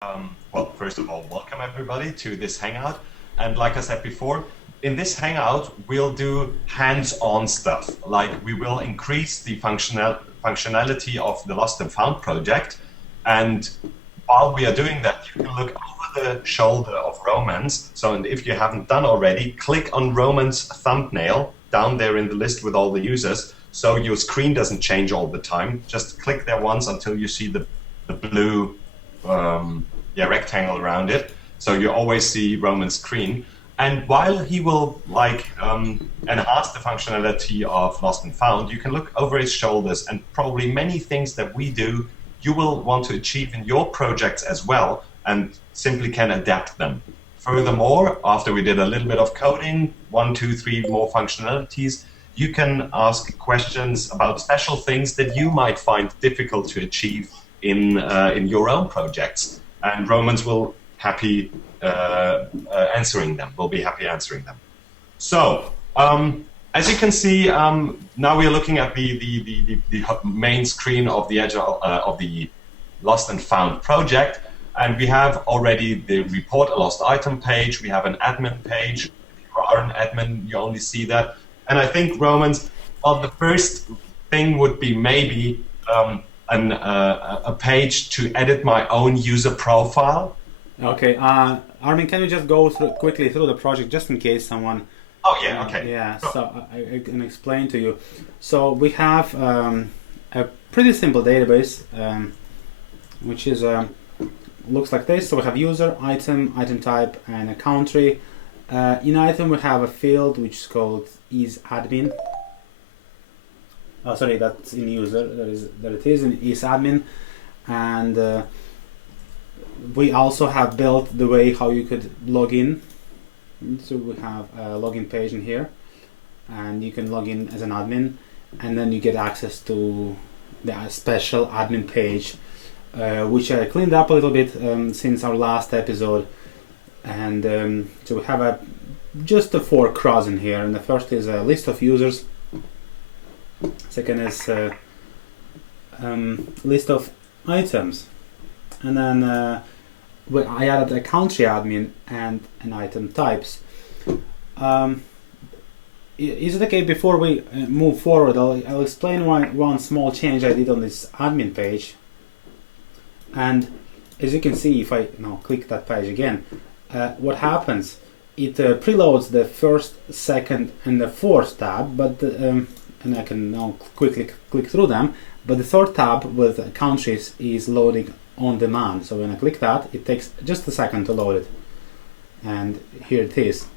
Well, first of all, welcome everybody to this Hangout. And like I said before, in this Hangout, we'll do hands-on stuff. Like we will increase the functionality of the Lost and Found project. And while we are doing that, you can look over the shoulder of Romance. So, and if you haven't done already, click on Romance thumbnail down there in the list with all the users. So your screen doesn't change all the time. Just click there once until you see the blue rectangle around it. So you always see Roman's screen. And while he will enhance the functionality of Lost and Found, you can look over his shoulders, and probably many things that we do, you will want to achieve in your projects as well, and simply can adapt them. Furthermore, after we did a little bit of coding, 1, 2, 3 more functionalities, you can ask questions about special things that you might find difficult to achieve in your own projects, and Romans will happy answering them. Will be happy answering them. So, as you can see, now we are looking at the main screen of the Agile of the Lost and Found project, and we have already the report a lost item page. We have an admin page. If you are an admin, you only see that. And I think Romans, well, the first thing would be maybe a page to edit my own user profile. Okay, Armin, can you just go quickly through the project just in case someone... Oh yeah, okay. Yeah, sure. So I can explain to you. So we have a pretty simple database, which is looks like this. So we have user, item type, and a country. In item we have a field which is called isAdmin. Oh, sorry, that's in user. There it is in isAdmin, and we also have built the way how you could log in. So we have a login page in here, and you can log in as an admin, and then you get access to the special admin page, which I cleaned up a little bit since our last episode. And so we have just the 4 cross in here, and the first is a list of users. Second is list of items, and then I added a country admin and an item types. Is it okay before we move forward? I'll explain one small change I did on this admin page. And as you can see, if I now click that page again, what happens? It preloads the first, second, and the fourth tab, but and I can now quickly click through them. But the third tab with countries is loading on demand. So when I click that, it takes just a second to load it, and here it is.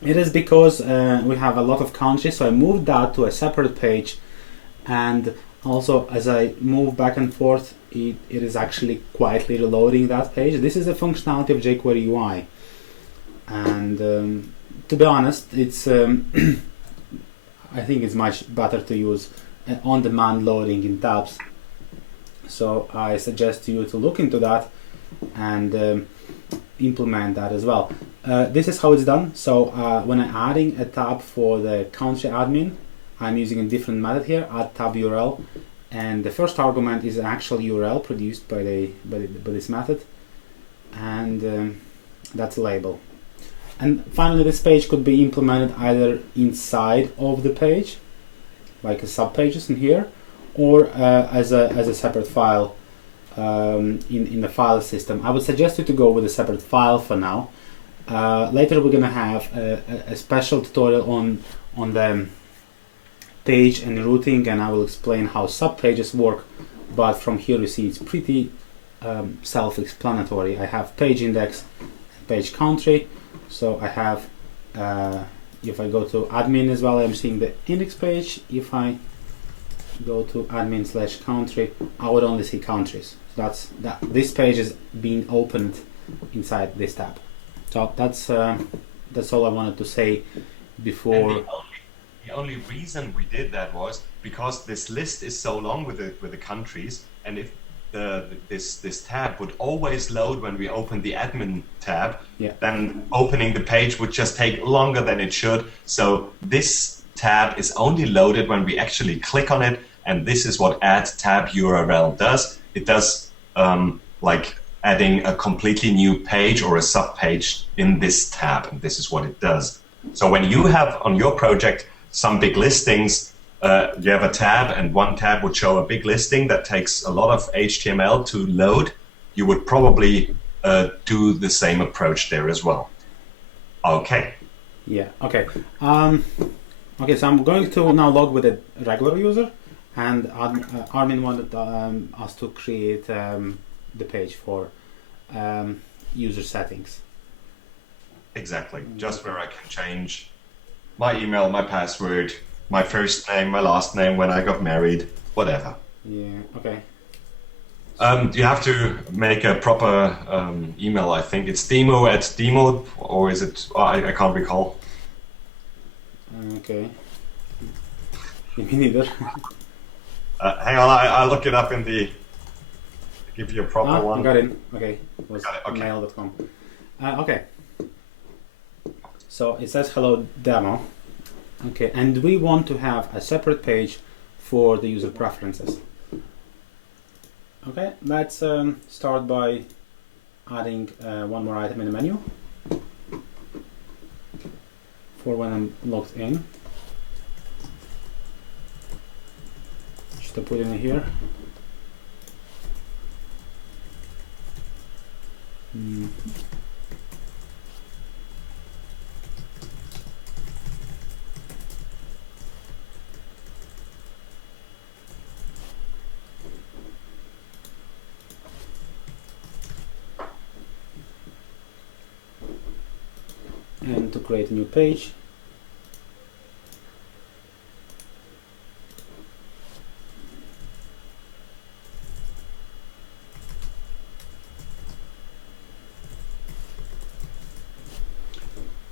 It is because we have a lot of countries, so I moved that to a separate page, and also as I move back and forth, it is actually quietly reloading that page. This is the functionality of jQuery UI, and to be honest, it's I think it's much better to use on-demand loading in tabs. So I suggest you to look into that and implement that as well. This is how it's done. So when I'm adding a tab for the country admin, I'm using a different method here, add tab URL, and the first argument is an actual URL produced by this method, and that's a label. And finally, this page could be implemented either inside of the page, like a subpages in here, or as a separate file in the file system. I would suggest you to go with a separate file for now. Later we're going to have a special tutorial on the page and routing, and I will explain how subpages work, but from here you see it's pretty self-explanatory. I have page index, page country, so I have if I go to admin as well, I'm seeing the index page. If I go to admin/country, I would only see countries. So this page is being opened inside this tab. So that's all I wanted to say before. And the only reason we did that was because this list is so long with the countries, and if this tab would always load when we open the admin tab, yeah, then opening the page would just take longer than it should. So this tab is only loaded when we actually click on it, and this is what add tab URL does. It does like adding a completely new page or a sub-page in this tab, and this is what it does. So when you have on your project some big listings, you have a tab, and one tab would show a big listing that takes a lot of HTML to load. You would probably do the same approach there as well. Okay. Yeah, okay. Okay, so I'm going to now log with a regular user, and Armin wanted us to create the page for user settings. Exactly, just where I can change my email, my password, my first name, my last name, when I got married, whatever. Yeah, okay. You have to make a proper email, I think. It's demo@demo, or is it? Oh, I can't recall. Okay. Me neither. Hang on, I'll look it up in the... Give you a proper one. I got it. Okay. It was Okay. mail.com. Okay. So it says hello demo. Okay, and we want to have a separate page for the user preferences. Okay, let's start by adding one more item in the menu for when I'm logged in. Just to put in here. And to create a new page,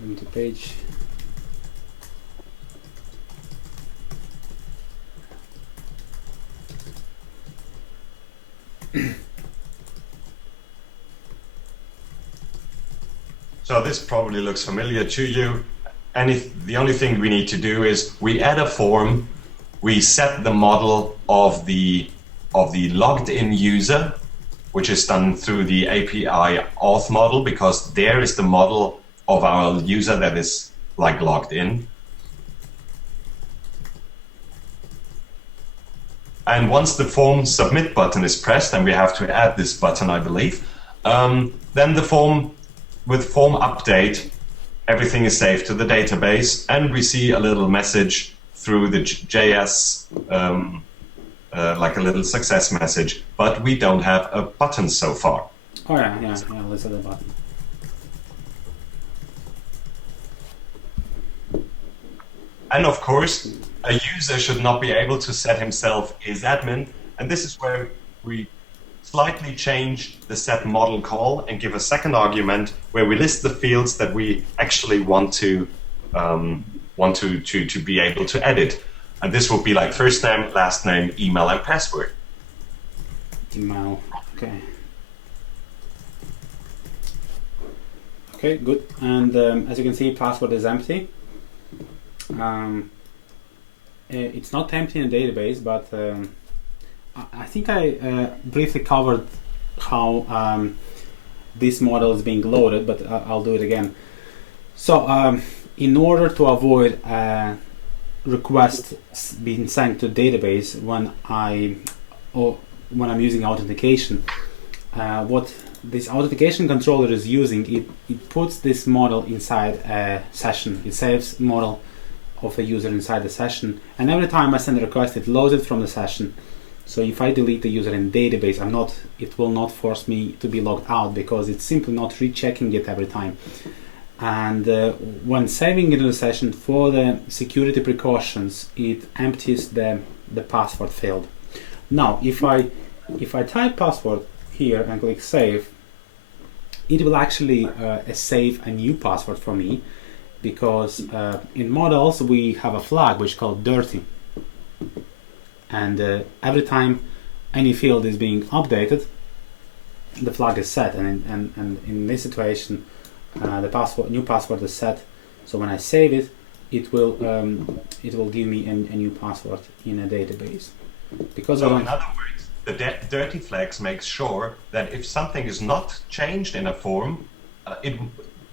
into page. So this probably looks familiar to you. And the only thing we need to do is we add a form, we set the model of the logged in user, which is done through the API auth model, because there is the model of our user that is like logged in. And once the form submit button is pressed, and we have to add this button, I believe, then the form, with form update, everything is saved to the database, and we see a little message through the JS, like a little success message, but we don't have a button so far. Oh yeah, let's add a button. And of course, a user should not be able to set himself as admin, and this is where we slightly change the set model call and give a second argument where we list the fields that we actually want to be able to edit. And this will be like first name, last name, email, and password. Email, okay. Okay, good. And as you can see, password is empty. It's not empty in the database, but I think I briefly covered how this model is being loaded, but I'll do it again. So in order to avoid request being sent to database when I'm using authentication, what this authentication controller is using, it puts this model inside a session. It saves model of a user inside the session, and every time I send a request, it loads it from the session. So if I delete the user in database, it will not force me to be logged out, because it's simply not rechecking it every time. And when saving into the session, for the security precautions, it empties the password field. Now, if I type password here and click save, it will actually save a new password for me, because in models we have a flag which is called dirty, and every time any field is being updated, the flag is set, and in this situation the new password is set. So when I save it, it will give me a new password in a database. Because so in other words, the dirty flags make sure that if something is not changed in a form,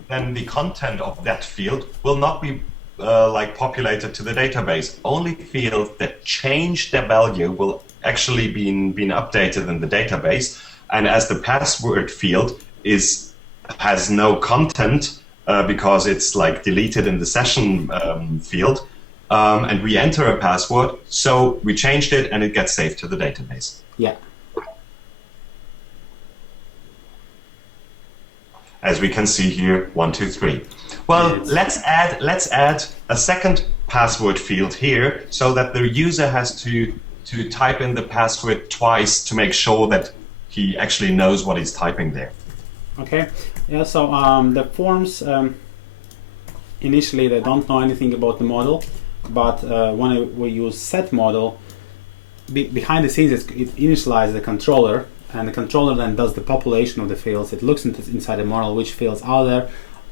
then the content of that field will not be like populated to the database. Only fields that change their value will actually been updated in the database. And as the password field has no content because it's like deleted in the session field, and we enter a password, so we changed it and it gets saved to the database. Yeah. As we can see here, 1, 2, 3. Well, let's add a second password field here so that the user has to type in the password twice to make sure that he actually knows what he's typing there. Okay. Yeah. So the forms initially they don't know anything about the model, but when we use set model, behind the scenes it initializes the controller. And the controller then does the population of the fields. It looks inside the model which fields are there,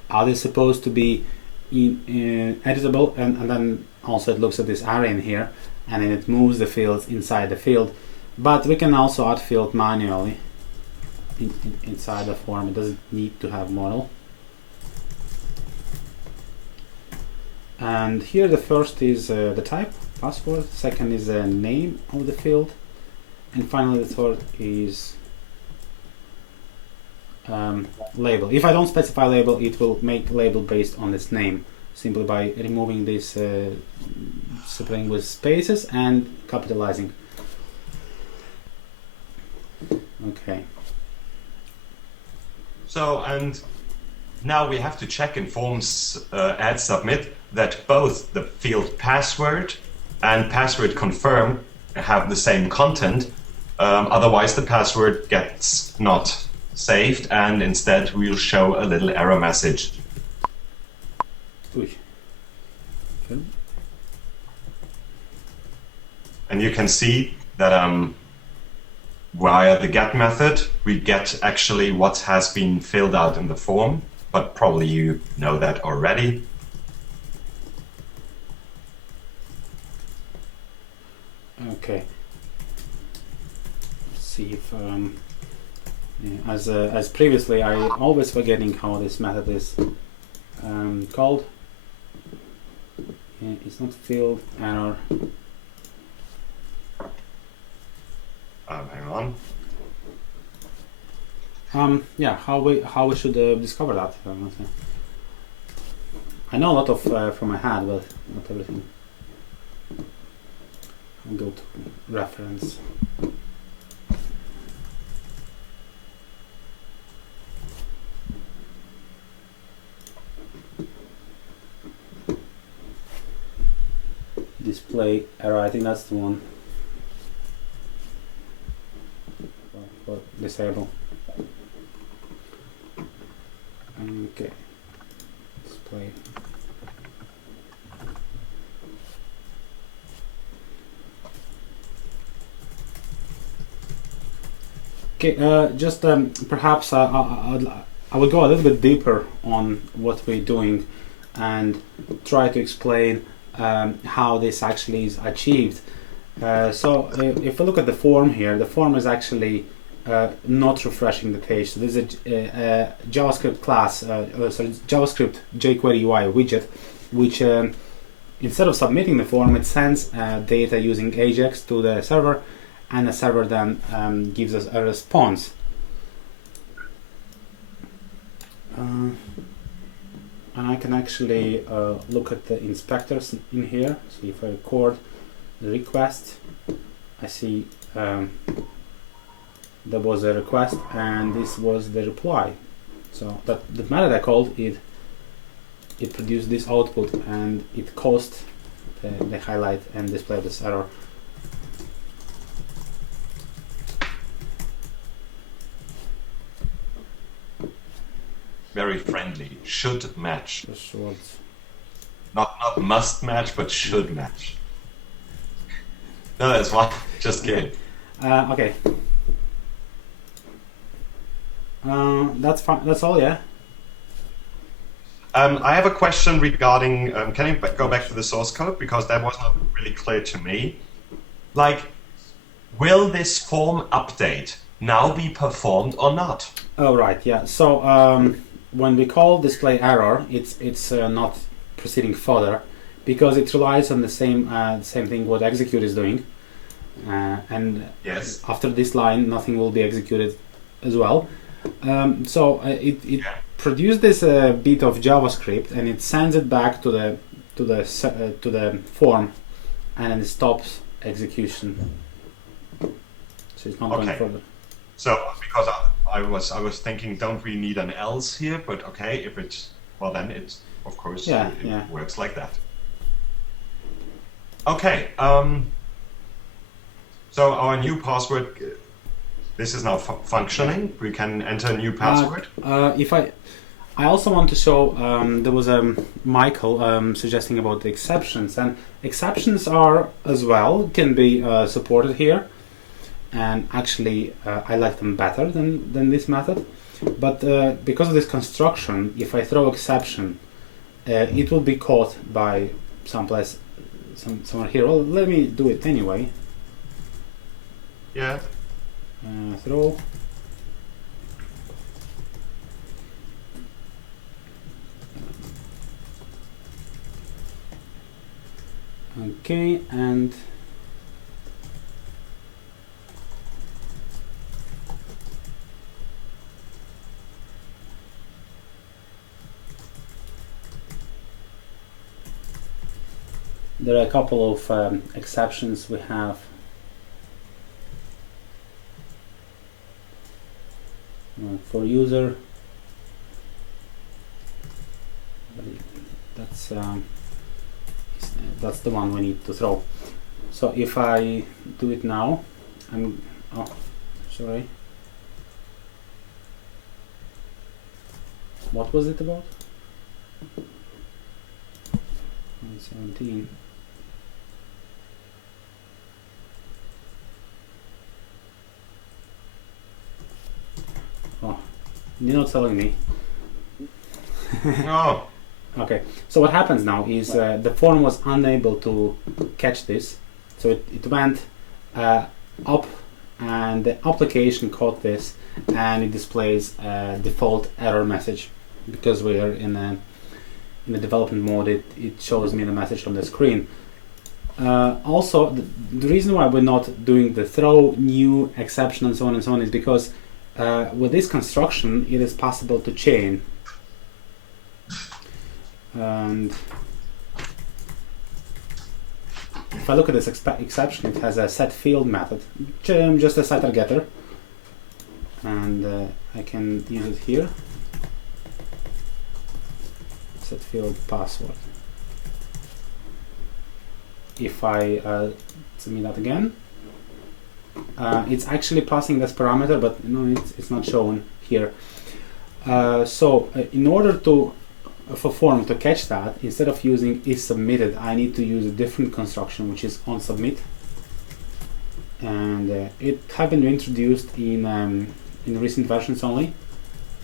are they supposed to be editable, and then also it looks at this array in here, and then it moves the fields inside the field. But we can also add field manually inside the form. It doesn't need to have model. And here the first is the type, password. Second is the name of the field. And finally, the third is label. If I don't specify label, it will make label based on its name, simply by removing this separating with spaces and capitalizing. Okay. So, and now we have to check in forms add submit that both the field password and password confirm have the same content. Otherwise the password gets not saved, and instead we'll show a little error message. Okay. And you can see that via the get method we get actually what has been filled out in the form, but probably you know that already. Okay. See if as previously I always forgetting how this method is called. It's not field error. Hang on. Yeah, how we should discover that. I know a lot of from my head, but not everything. I'll go to reference. Display error, I think that's the one for disable. Okay, display. Okay, just perhaps I will go a little bit deeper on what we're doing and try to explain how this actually is achieved. So if we look at the form here, the form is actually not refreshing the page. So there's a JavaScript class, JavaScript jQuery UI widget, which instead of submitting the form, it sends data using Ajax to the server, and the server then gives us a response. And I can actually look at the inspectors in here. So if I record the request, I see there was a request and this was the reply. So that the method I called it produced this output, and it caused the highlight and display of this error. Very friendly. Should match. Not must match, but should match. No, that's fine. Just kidding. Okay. That's fine. That's all, yeah. I have a question regarding. Can you go back to the source code, because that was not really clear to me. Like, will this form update now be performed or not? Oh, right, yeah. So when we call display error, it's not proceeding further because it relies on the same thing what execute is doing, and Yes. after this line, nothing will be executed as well. So it produced this bit of JavaScript and it sends it back to the form, and then it stops execution. So it's not going further. So because I was thinking, don't we need an else here? But okay, if it's well, then it's of course it works like that. Okay. So our new password. This is now functioning. We can enter a new password. I also want to show there was Michael suggesting about the exceptions, and exceptions are as well can be supported here. And actually, I like them better than this method. But because of this construction, if I throw exception, it will be caught by somewhere here. Well, let me do it anyway. Yeah. Throw. Okay, and there are a couple of exceptions we have. For user, that's the one we need to throw. So if I do it now, sorry. What was it about? 17. Oh, you're not telling me. Oh. Okay, so what happens now is the form was unable to catch this, so it went up, and the application caught this, and it displays a default error message. Because we are in the development mode, it shows me the message on the screen. Also, the reason why we're not doing the throw, new, exception, and so on is because with this construction, it is possible to chain. And if I look at this exception, it has a set field method, just a setter getter, and I can use it here. Set field password. If I submit that again, it's actually passing this parameter, but no, it's not shown here. So in order for form to catch that, instead of using is submitted, I need to use a different construction, which is on submit, and it has been introduced in recent versions only,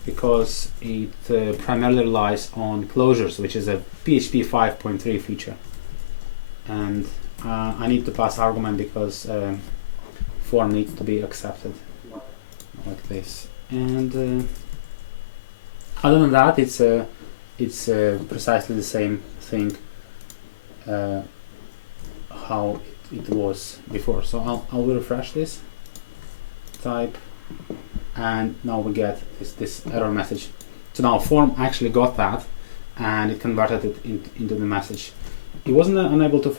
because it primarily relies on closures, which is a PHP 5.3 feature, and I need to pass argument because form needs to be accepted like this. And other than that, it's precisely the same thing how it was before. So I'll refresh this, type, and now we get this error message. So now form actually got that, and it converted it into the message. It wasn't unable to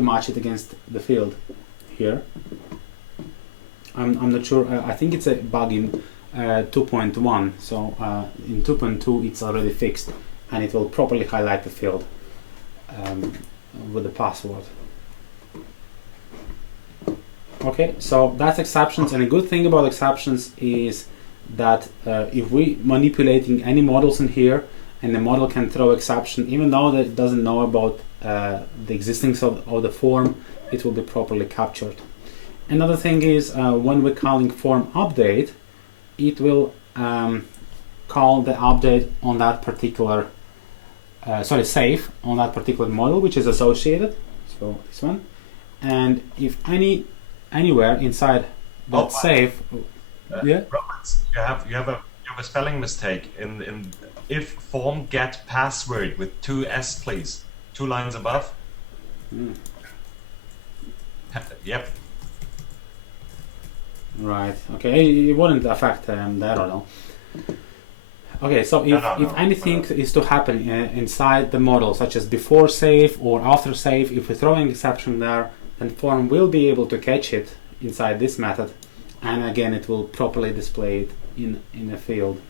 match it against the field here. I'm not sure. I think it's a bug in 2.1. So in 2.2 it's already fixed, and it will properly highlight the field with the password. Okay, so that's exceptions, and a good thing about exceptions is that if we manipulating any models in here, and the model can throw exception, even though it doesn't know about the existence of the form, it will be properly captured. Another thing is when we're calling form update, it will call the update on that particular, save on that particular model which is associated. So this one. and if anywhere inside that save, yeah. Roberts, you have a spelling mistake in if form get password with 2 S, please. 2 lines above. Yep. Right. Okay. It wouldn't affect that at all. Okay. So if anything is to happen inside the model, such as before save or after save, if we throw an exception there, then form will be able to catch it inside this method, and again it will properly display it in a field.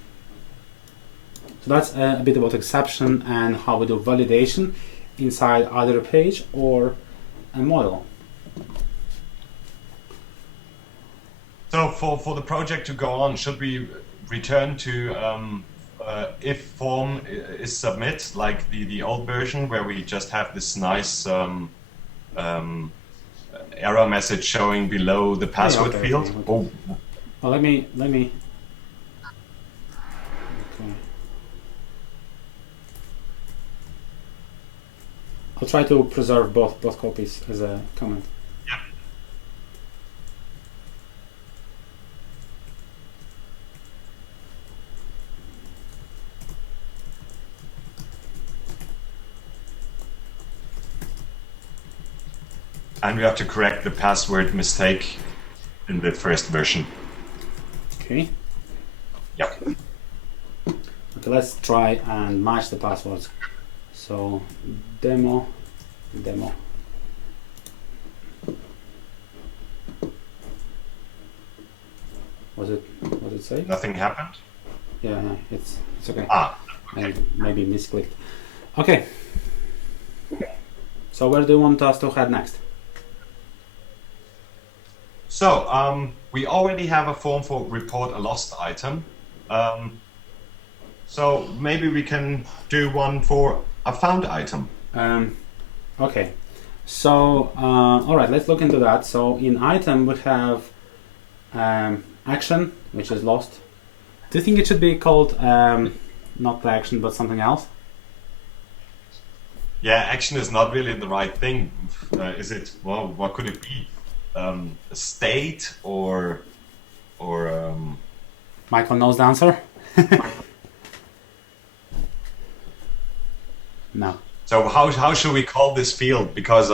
So that's a bit about exception and how we do validation inside either a page or a model. So for the project to go on, should we return to if form is submit, like the old version where we just have this nice error message showing below the password field? Okay. Oh. Well, let me. Okay. I'll try to preserve both copies as a comment. Yeah. And we have to correct the password mistake in the first version. Okay. Yep. Okay, let's try and match the passwords. So demo. What did it say? Nothing happened? Yeah, it's okay. Okay. Maybe misclicked. Okay. So where do you want us to head next? So we already have a form for report a lost item. So maybe we can do one for a found item. Okay. So all right, let's look into that. So in item we have action, which is lost. Do you think it should be called not the action but something else? Yeah, action is not really the right thing, is it? Well, what could it be? A state or Michael knows the answer. No. So how should we call this field? Because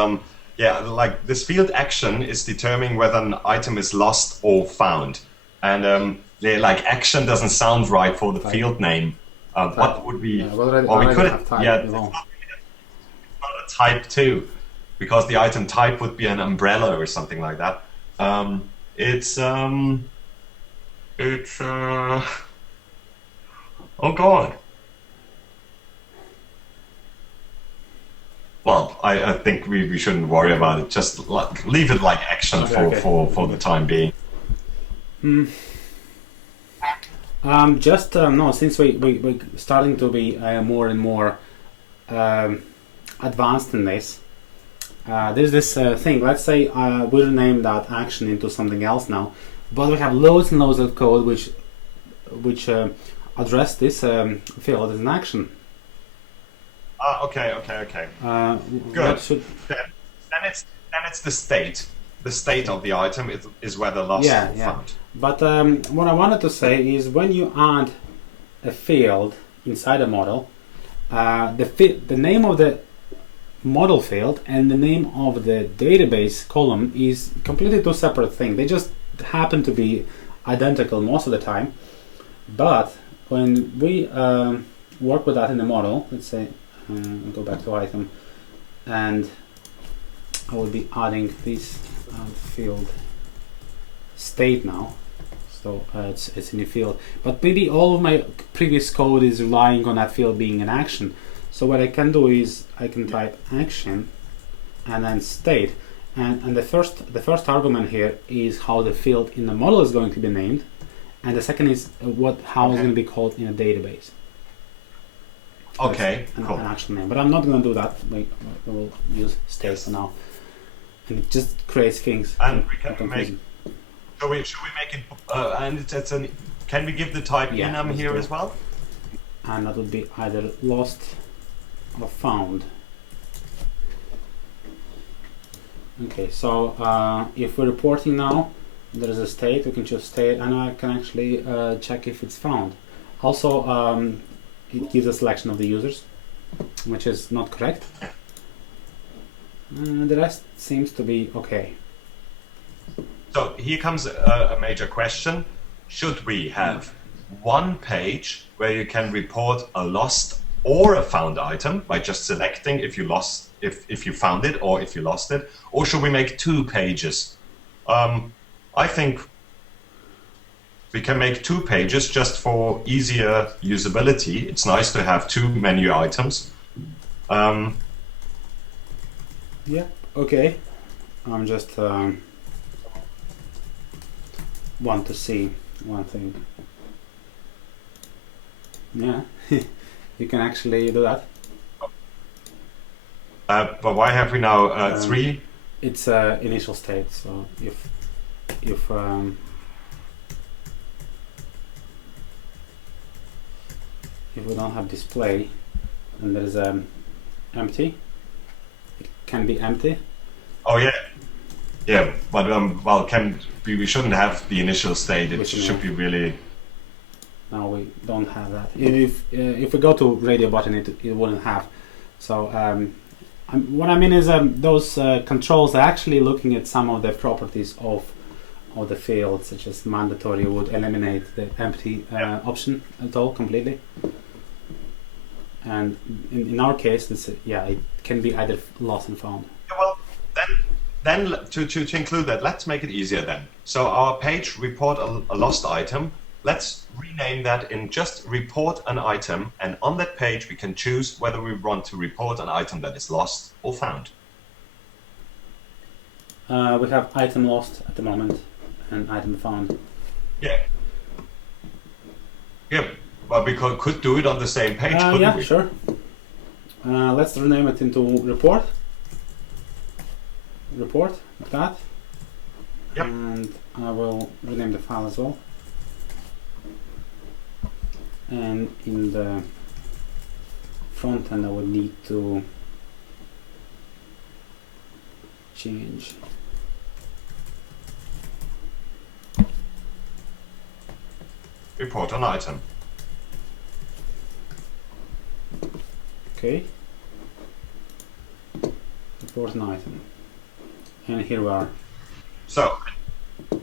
yeah, like this field action is determining whether an item is lost or found, and like action doesn't sound right for the field name. What would we? Or we could it's not a type 2, because the item type would be an umbrella or something like that. It's oh god. Well, I think we shouldn't worry about it. Just leave it like action for the time being. No, since we're starting to be more and more advanced in this, there's this thing. Let's say we'll name that action into something else now, but we have loads and loads of code which address this field as an action. Okay. Good. Then it's the state. The state of the item is whether lost or found. But what I wanted to say is when you add a field inside a model, the name of the model field and the name of the database column is completely two separate things. They just happen to be identical most of the time. But when we work with that in the model, let's say, go back to item, and I will be adding this field state now. So it's in the field, but maybe all of my previous code is relying on that field being an action. So what I can do is I can type action and then state, and the first argument here is how the field in the model is going to be named, and the second is how it's going to be called in a database. Okay, cool. An actual name, but I'm not going to do that. We will use state for now, and it just creates things. And we can make. Should we make it? And can we give the type enum here as well? And that would be either lost or found. Okay, so if we're reporting now, there is a state, we can choose state, and I can actually check if it's found. Also, it gives a selection of the users, which is not correct. The rest seems to be okay. So here comes a major question. Should we have one page where you can report a lost or a found item by just selecting if you lost, if you found it or if you lost it, or should we make 2 pages? I think we can make 2 pages just for easier usability. It's nice to have 2 menu items. Yeah, okay. I'm just want to see one thing. Yeah, you can actually do that. But why have we now 3? It's initial state, so if we don't have display and there is empty, it can be empty. Oh yeah, yeah. But well, we shouldn't have the initial state. It should be really. No, we don't have that. If we go to radio button, it wouldn't have. So what I mean is those controls are actually looking at some of the properties of the field, such as mandatory would eliminate the empty option at all completely. And in our case, it can be either lost and found. Well, then to include that, let's make it easier then. So our page report a lost item. Let's rename that in just report an item, and on that page we can choose whether we want to report an item that is lost or found. We have item lost at the moment and item found. Yeah. Yeah, but we could do it on the same page, couldn't yeah, we? Sure. Let's rename it into report. Report, like that. Yep. And I will rename the file as well. And in the front end I would need to change Report an item. okay, report an item, and here we are. So,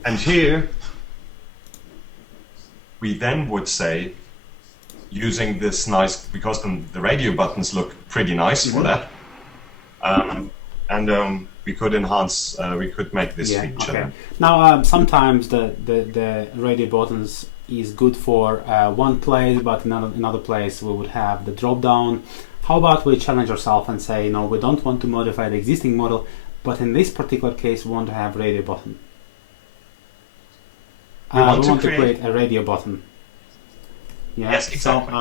and here we then would say, using this nice, because the radio buttons look pretty nice for that, and we could enhance, we could make this feature. Okay. Now sometimes the radio buttons is good for one place, but in another place we would have the drop down. How about we challenge ourselves and say, no, we don't want to modify the existing model, but in this particular case we want to have radio button. We want to create a radio button. Yeah. Yes, exactly.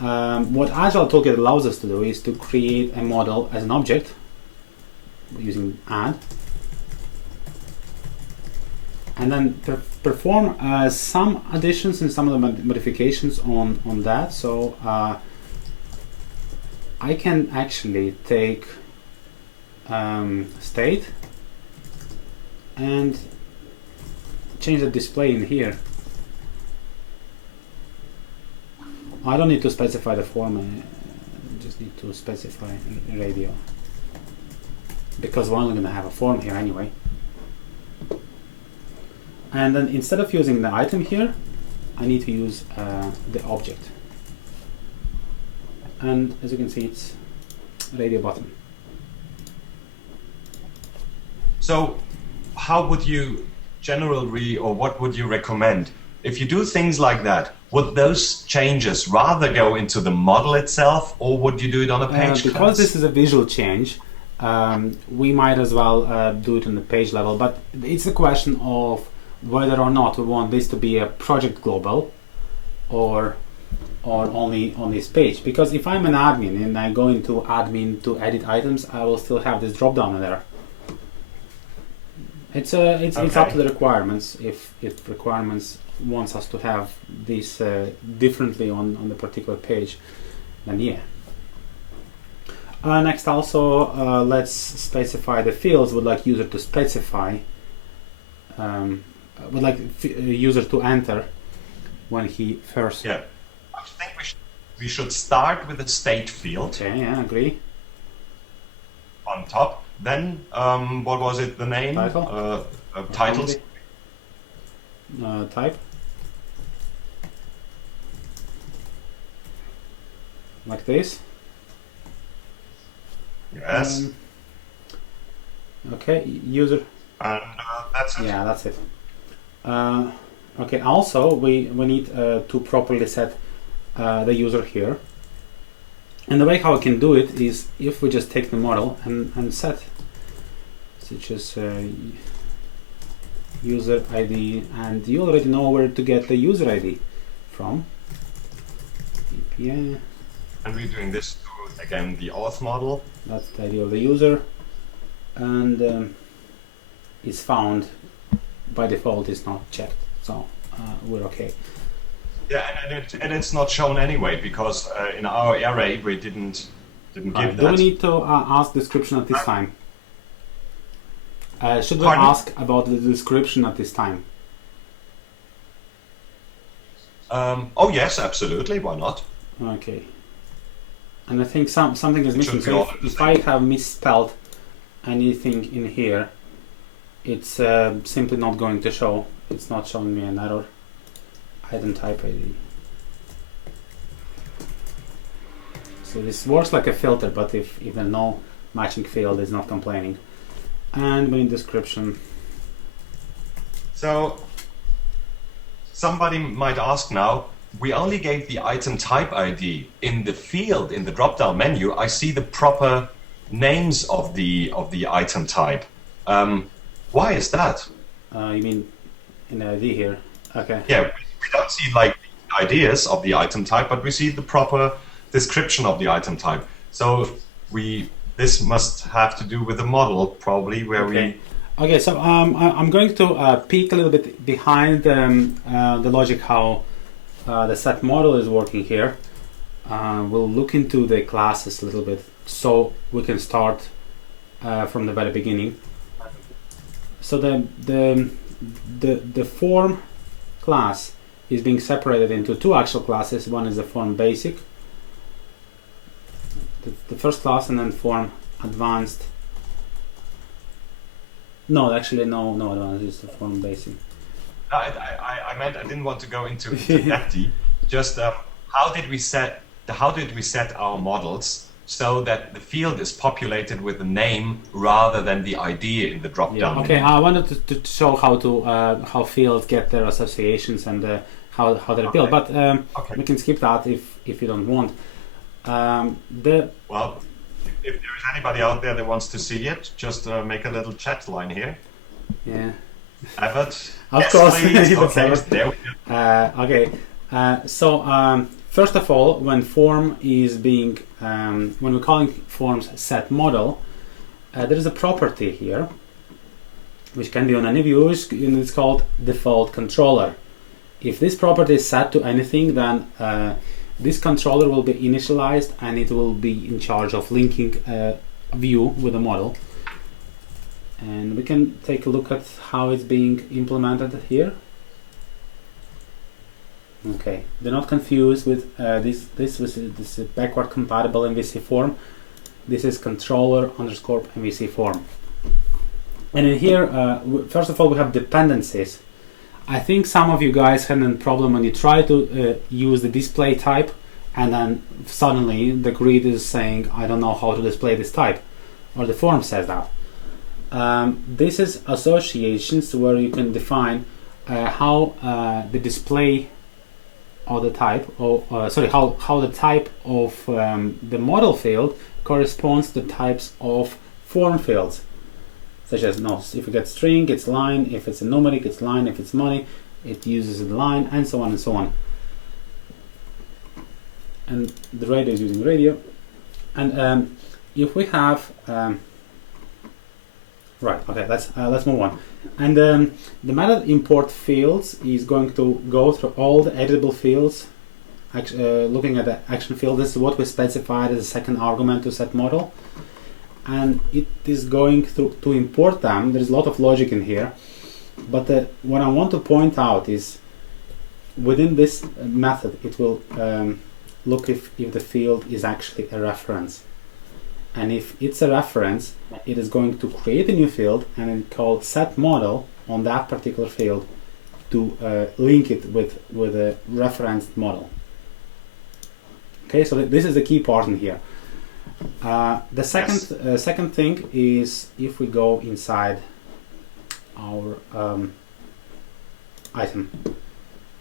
So what Agile Toolkit allows us to do is to create a model as an object using add, and then perform some additions and some of the modifications on that. So I can actually take state and change the display in here. I don't need to specify the form, I just need to specify radio, because we're only going to have a form here anyway. And then instead of using the item here, I need to use the object. And as you can see, it's radio button. So how would you generally, or what would you recommend? If you do things like that, would those changes rather go into the model itself, or would you do it on a page because class? This is a visual change, we might as well do it on the page level, but it's a question of whether or not we want this to be a project global or only on this page. Because if I'm an admin and I go into admin to edit items, I will still have this drop down there. It's up to the requirements. If requirements wants us to have this differently on the particular page, then yeah. Next, also let's specify the fields. Would like user to specify. Would like user to enter when he first. Yeah, I think we should start with the state field. Okay, yeah, agree. On top. Then what was it? The name. Title. Titles. Type. Like this. Yes. Okay, user. And that's it. Yeah, that's it. Okay, also we need to properly set the user here. And the way how we can do it is if we just take the model and set such as user ID, and you already know where to get the user ID from. Yeah. And we're doing this to, again, the auth model. That's the ID of the user, and is found by default, is not checked, so we're okay. Yeah, and it's not shown anyway because in our array we didn't give that. Do we need to ask description at this time? Should we Pardon? ask about the description at this time? Oh yes, absolutely. Why not? Okay. And I think something is missing. Should be So all if I have misspelled anything in here, it's simply not going to show. It's not showing me an error. Item type ID. So this works like a filter, but if even no matching field, is not complaining. And we need description. So somebody might ask now, we only gave the item type ID in the field in the drop-down menu. I see the proper names of the item type. Why is that? You mean in the ID here? Okay. Yeah, we don't see like the ideas of the item type, but we see the proper description of the item type. So this must have to do with the model, probably, where Okay. Okay, so I'm going to peek a little bit behind the logic how the set model is working here. We'll look into the classes a little bit so we can start from the very beginning. So the form class is being separated into two actual classes. One is the form basic, the first class, and then form advanced. No, actually, no advanced, it's the form basic. I meant I didn't want to go into that deep. Just how did we set our models so that the field is populated with the name rather than the ID in the drop down? Yeah. Okay, I wanted to show how fields get their associations and how they're built, but Okay. we can skip that if you don't want. Well, if there is anybody out there that wants to see it, just make a little chat line here. Yeah. Evert. Of Yes, course. please. That's Okay, Evert. there we go. Okay. So first of all, when form is being when we're calling forms set model, there is a property here which can be on any view, and it's called default controller. If this property is set to anything, then this controller will be initialized and it will be in charge of linking a view with the model. And we can take a look at how it's being implemented here. Okay, do not confuse with this is backward compatible MVC form. This is controller _ MVC form. And in here, first of all, we have dependencies. I think some of you guys had a problem when you try to use the display type, and then suddenly the grid is saying, I don't know how to display this type, or the form says that. This is associations where you can define how the display or the type, or how the type of the model field corresponds to types of form fields, such as if you get string, it's line; if it's a numeric, it's line; if it's money, it uses a line, and so on and so on. And the radio is using radio. And if we have right, okay, let's move on. And the method import fields is going to go through all the editable fields looking at the action field, this is what we specified as a second argument to set model, and it is going to import them. There's a lot of logic in here, but what I want to point out is within this method it will look if the field is actually a reference, and if it's a reference it is going to create a new field and it's called set model on that particular field to link it with a referenced model. Okay, so this is the key part in here. The second thing is if we go inside our item,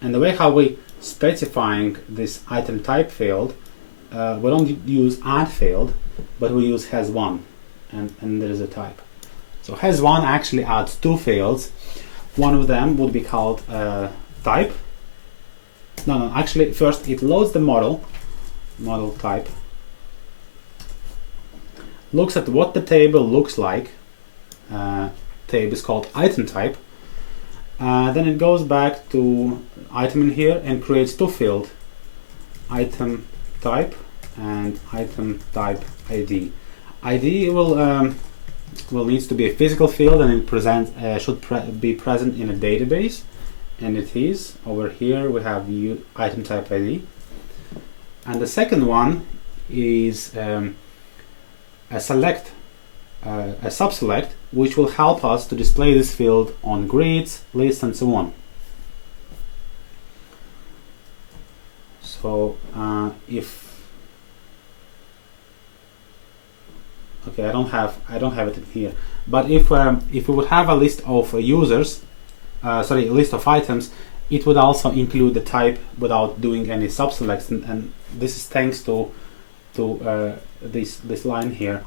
and the way how we specifying this item type field, we don't use add field, but we use has1, and there is a type. So has1 actually adds two fields. One of them would be called type. No, actually first it loads the model type, looks at what the table looks like. Table is called item type. Then it goes back to item in here and creates two fields, item type and item type ID. ID will needs to be a physical field, and it should be present in a database, and it is. Over here we have item type ID, and the second one is a select, a subselect, which will help us to display this field on grids, lists, and so on. So okay, I don't have it in here, but if we would have a list of users, a list of items, it would also include the type without doing any subselects, and this is thanks to this line here.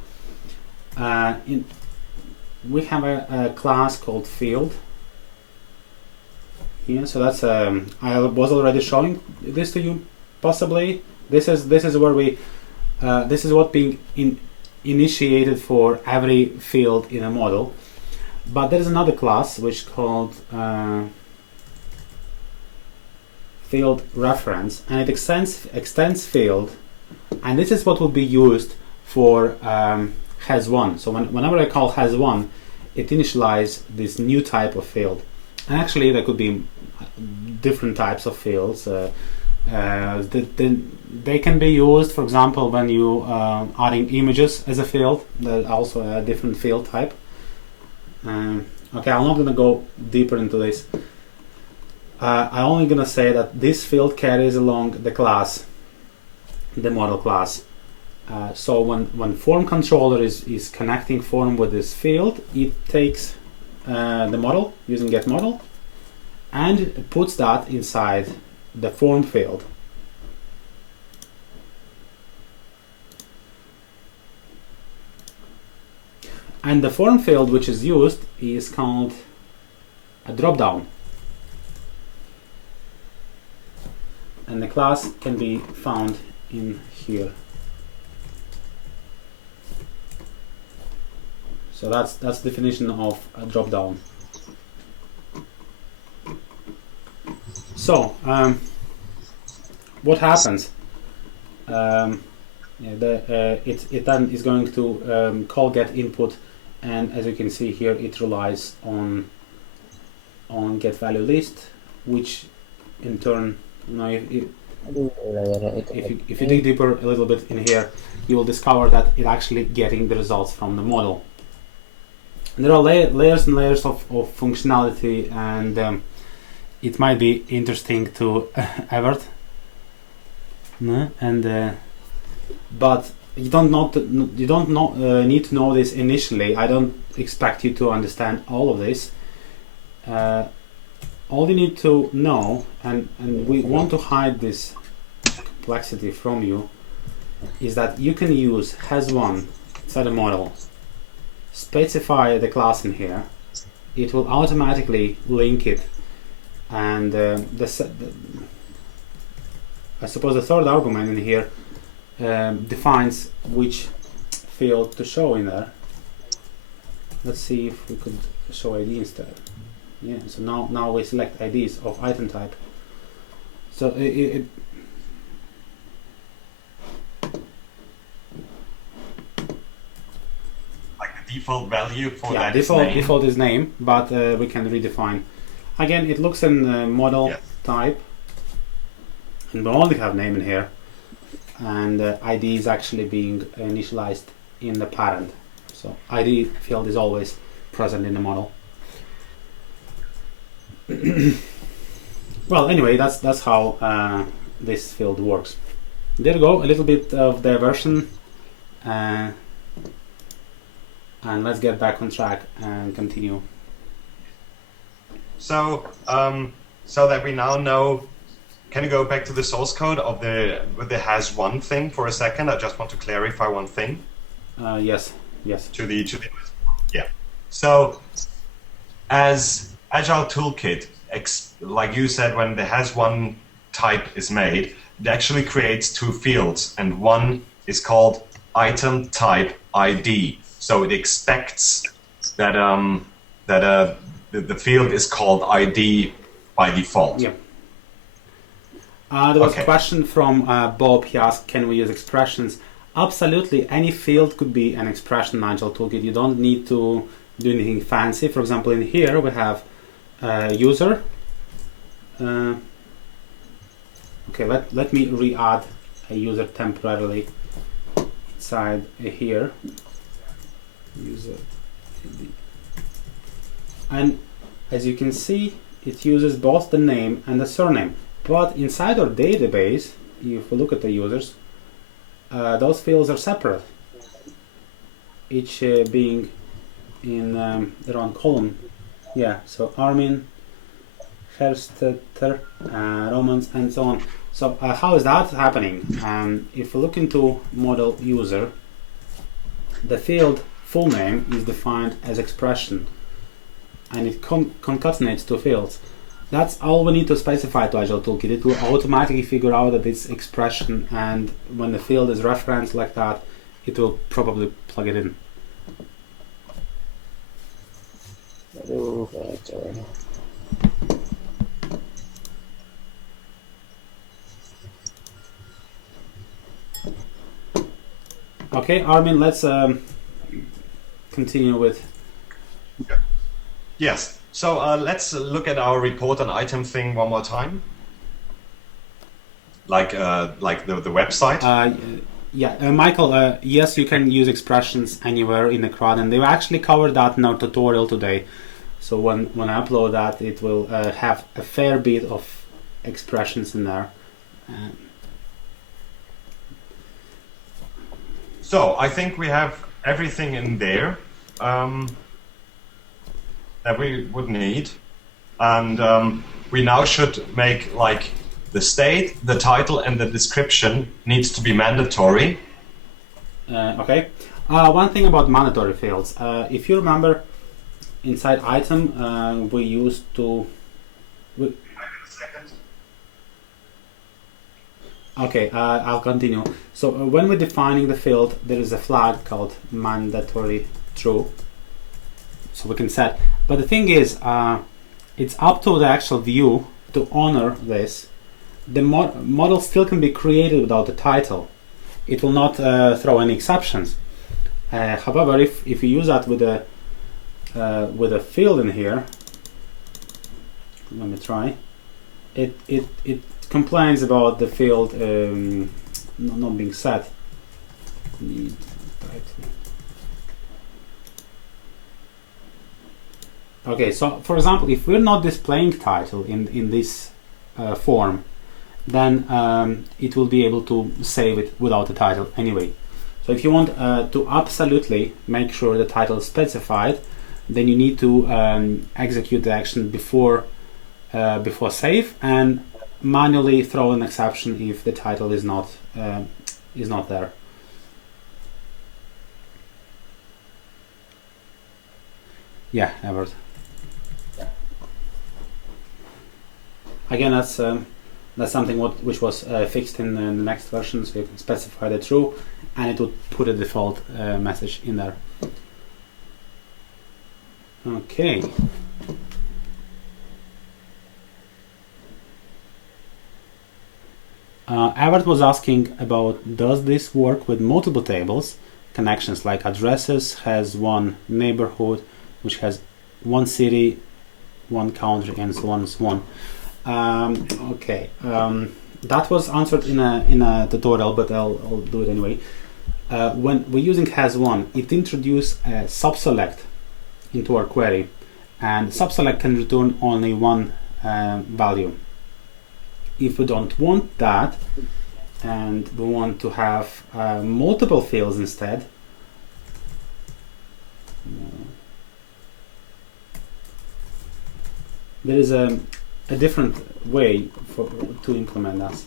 We have a class called field here, so that's I was already showing this to you. Possibly this is where we this is what being initiated for every field in a model, but there is another class which called field reference, and it extends field, and this is what will be used for has1. So whenever I call has1, it initializes this new type of field. And actually there could be different types of fields. They can be used, for example, when you adding images as a field. There's also a different field type. Okay, I'm not gonna go deeper into this. I'm only gonna say that this field carries along the class, the model class. So when form controller is connecting form with this field, it takes the model using get model and puts that inside the form field. And the form field which is used is called a dropdown, and the class can be found in here. So that's the definition of a dropdown. So what happens? It then is going to call get input, and as you can see here, it relies on get value list, which in turn, you know, if you dig deeper a little bit in here, you will discover that it actually getting the results from the model. And there are layers and layers of functionality, and it might be interesting to Evert. And but you don't need to know this initially. I don't expect you to understand all of this. All you need to know, and we want to hide this complexity from you, is that you can use has1 set a model, specify the class in here, it will automatically link it, and I suppose the third argument in here defines which field to show in there. Let's see if we could show ID instead. Yeah, so now we select IDs of item type. So default value for yeah, that is name. default is name, but we can redefine. Again, it looks in model type, and we only have name in here, and ID is actually being initialized in the parent. So ID field is always present in the model. Well, anyway, that's how this field works. There you go, a little bit of diversion, and let's get back on track and continue. So, so that we now know, can you go back to the source code of with the has one thing for a second? I just want to clarify one thing. Yes. To the yeah. So, as Agile Toolkit, like you said, when the has one type is made, it actually creates two fields, and one is called item type ID. So it expects that the field is called ID by default. Yeah. There was a question from Bob. He asked, can we use expressions? Absolutely. Any field could be an expression in Agile Toolkit. You don't need to do anything fancy. For example, in here we have user. Okay, let me re-add a user temporarily inside here. User ID. And as you can see, it uses both the name and the surname. But inside our database, if we look at the users, those fields are separate, each being in their own column. Yeah, so Armin, Herstetter, Romans, and so on. So how is that happening? If we look into model user, the field full name is defined as expression, and it concatenates two fields. That's all we need to specify to Agile Toolkit. It will automatically figure out that it's expression, and when the field is referenced like that, it will probably plug it in. Okay, Armin, let's continue with. Yes. So let's look at our report on item thing one more time. Like the website. Yeah, Michael. Yes, you can use expressions anywhere in the CRUD, and they actually covered that in our tutorial today. So when I upload that, it will have a fair bit of expressions in there. So I think we have everything in there that we would need, and we now should make like the state, the title, and the description needs to be mandatory. Okay. One thing about mandatory fields. If you remember, inside item, we used to. Okay, I'll continue. So when we're defining the field, there is a flag called mandatory true. So we can set. But the thing is, it's up to the actual view to honor this. The model still can be created without the title. It will not throw any exceptions. However, if you use that with a field in here, let me try. It complains about the field not being set. Need title. Okay, so for example, if we're not displaying title in this form, then it will be able to save it without the title anyway. So if you want to absolutely make sure the title is specified, then you need to execute the action before save, and manually throw an exception if the title is not there. Yeah, Everett. Again, that's something which was fixed in the next version, so you can specify the true, and it would put a default message in there. Okay. Everett was asking about, does this work with multiple tables? connections, like addresses has one neighborhood, which has one city, one country, and so on and so on. Okay, that was answered in a tutorial, but I'll do it anyway. When we're using has1, it introduces a subselect into our query, and subselect can return only one value. If we don't want that, and we want to have multiple fields instead, there is a different way to implement that.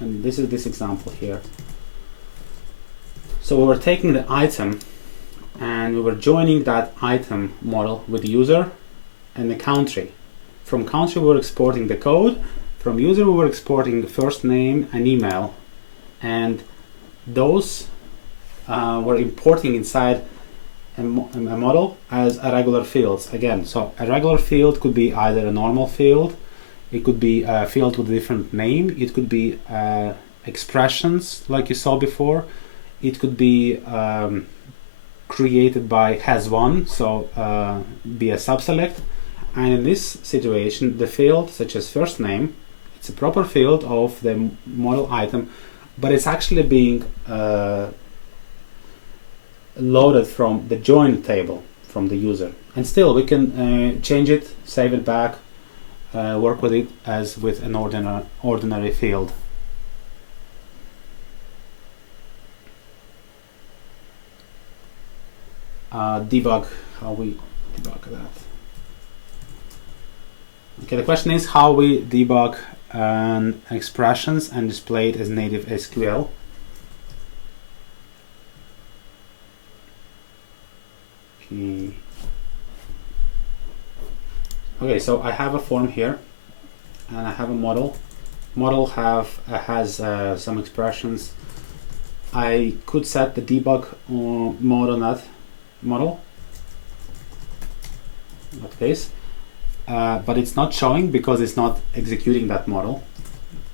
And this is this example here. So we were taking the item and we were joining that item model with the user and the country. From country we were exporting the code, from user we were exporting the first name and email, and those were importing inside a model as irregular fields again. So a regular field could be either a normal field, it could be a field with a different name, it could be expressions like you saw before, it could be created by has1, so be a subselect. And in this situation, the field such as first name, it's a proper field of the model item, but it's actually being loaded from the join table from the user. And still we can change it, save it back, work with it as with an ordinary field. Debug, how we debug that. Okay, the question is how we debug expressions and display it as native SQL. Okay, so I have a form here and I have a model. Model has some expressions. I could set the debug mode on that model, in that case, but it's not showing because it's not executing that model.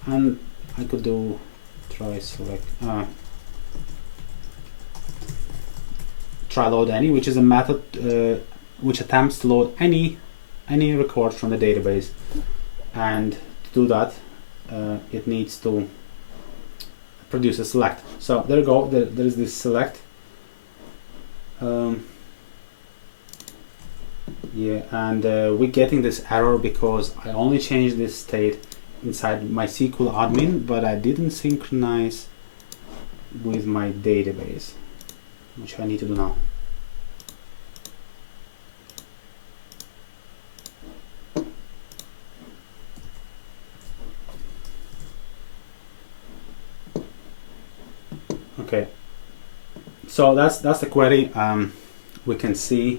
And I could do try load any, which is a method which attempts to load any record from the database, and to do that it needs to produce a select. So there you go, there is this select. Yeah, and we're getting this error because I only changed this state inside my SQL admin, but I didn't synchronize with my database, which I need to do now. Okay, so that's the query. We can see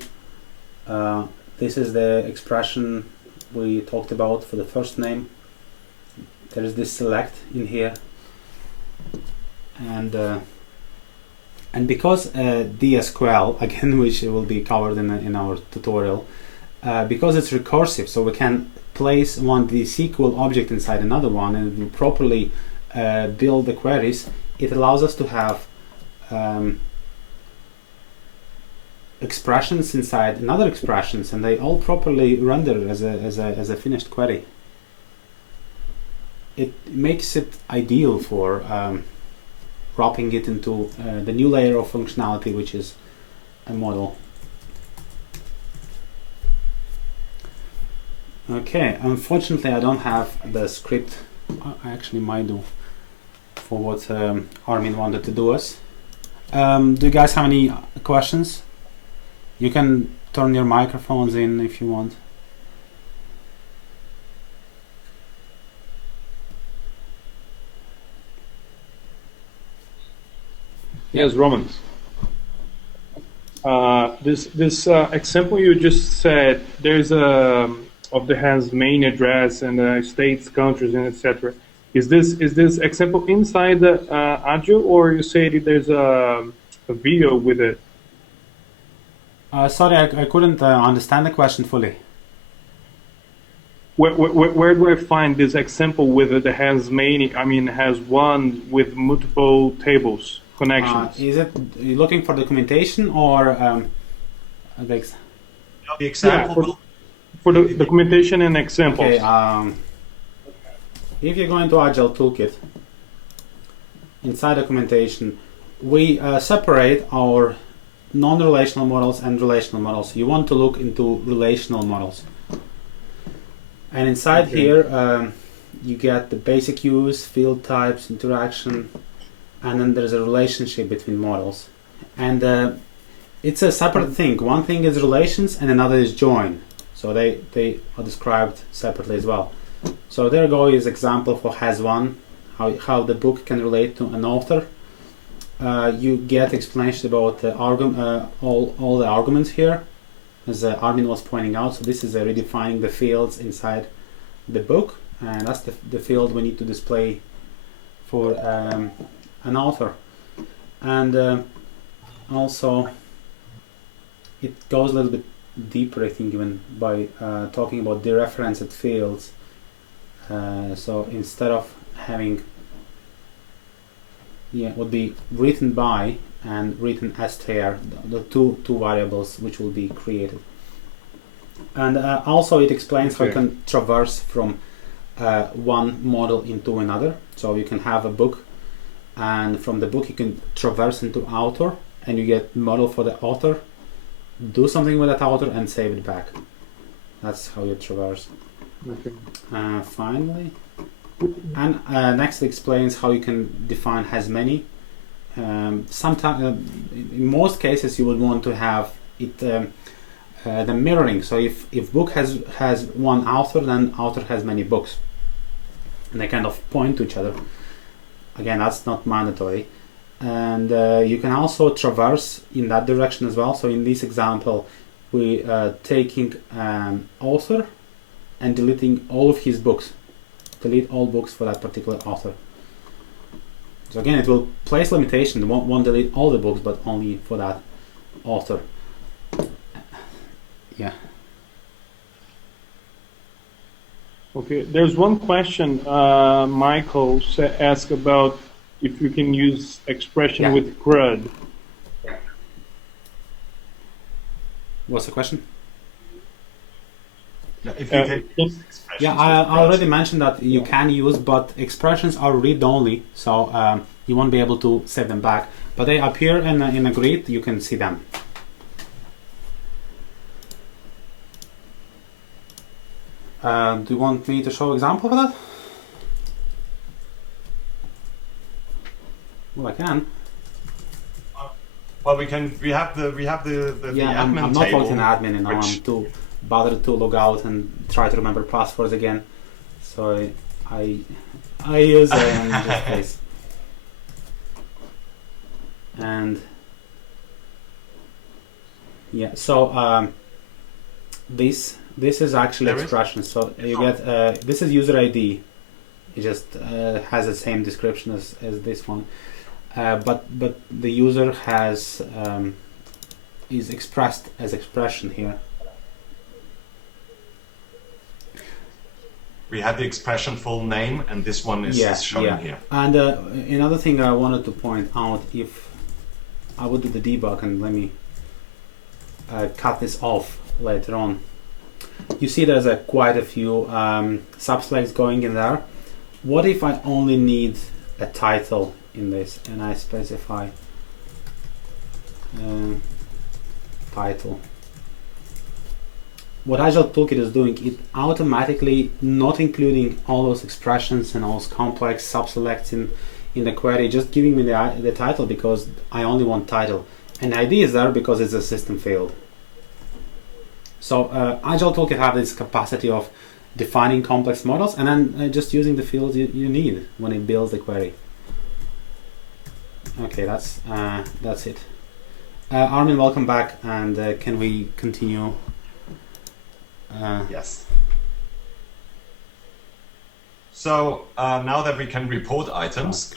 this is the expression we talked about for the first name. There is this select in here, and because DSQL, again, which will be covered in our tutorial, because it's recursive, so we can place the SQL object inside another one and we properly build the queries. It allows us to have expressions inside another expressions, and they all properly render as a finished query. It makes it ideal for wrapping it into the new layer of functionality, which is a model. Okay, unfortunately I don't have the script. I actually might do for what Armin wanted to do us. Do you guys have any questions? You can turn your microphones in if you want. Yes, Roman. This example you just said, there's of the has main address and states, countries, and etc. Is this example inside the Agile, or you say there's a video with it? Sorry, I couldn't understand the question fully. Where do I find this example with the has many? I mean, has one with multiple tables? connections. Is it you looking for documentation or the The example will For the documentation and examples. okay? If you go into Agile Toolkit, inside documentation, we separate our non-relational models and relational models. You want to look into relational models, and inside here you get the basic use, field types, interaction, and then there's a relationship between models, and it's a separate thing. One thing is relations and another is join, so they are described separately as well. So there is example for has one, how the book can relate to an author. You get explanation about the all the arguments here, as Armin was pointing out. So this is redefining the fields inside the book, and that's the field we need to display for an author. And also it goes a little bit deeper, I think, even by talking about dereferenced fields. So instead of having would be written by and written str, the two variables which will be created. And also it explains how you can traverse from one model into another. So you can have a book, and from the book you can traverse into author, and you get model for the author, do something with that author, and save it back. That's how you traverse. Okay. Finally, and next explains how you can define has many. Sometimes, in most cases, you would want to have it the mirroring. So if book has one author, then author has many books, and they kind of point to each other. Again, that's not mandatory, and you can also traverse in that direction as well. So in this example, we taking author and deleting all of his books. Delete all books for that particular author. So again, it will place limitation. It won't delete all the books, but only for that author. Yeah. Okay. There's one question Michael asked about if you can use expression with CRUD. What's the question? If you can use expressions I with already mentioned that you can use, but expressions are read-only, so you won't be able to save them back. But they appear in a grid, you can see them. Do you want me to show example for that? Well, I can. Well, we can. We have the admin I'm not table, logged in admin, and now which- I'm too bothered to log out and try to remember passwords again. So I use this place. And yeah, so this is actually expression. So you get this is user ID. It just has the same description as this one, but the user has is expressed as expression here. We have the expression full name, and this one is shown here. And another thing I wanted to point out, if I would do the debug, and let me cut this off later on. You see there's quite a few subslegs going in there. What if I only need a title in this, and I specify title? What Agile Toolkit is doing, it automatically not including all those expressions and all those complex subselects in the query, just giving me the title because I only want title. And ID is there because it's a system field. So Agile Toolkit have this capacity of defining complex models and then just using the fields you need when it builds the query. Okay, that's it. Armin, welcome back, and can we continue? Yes. So now that we can report items,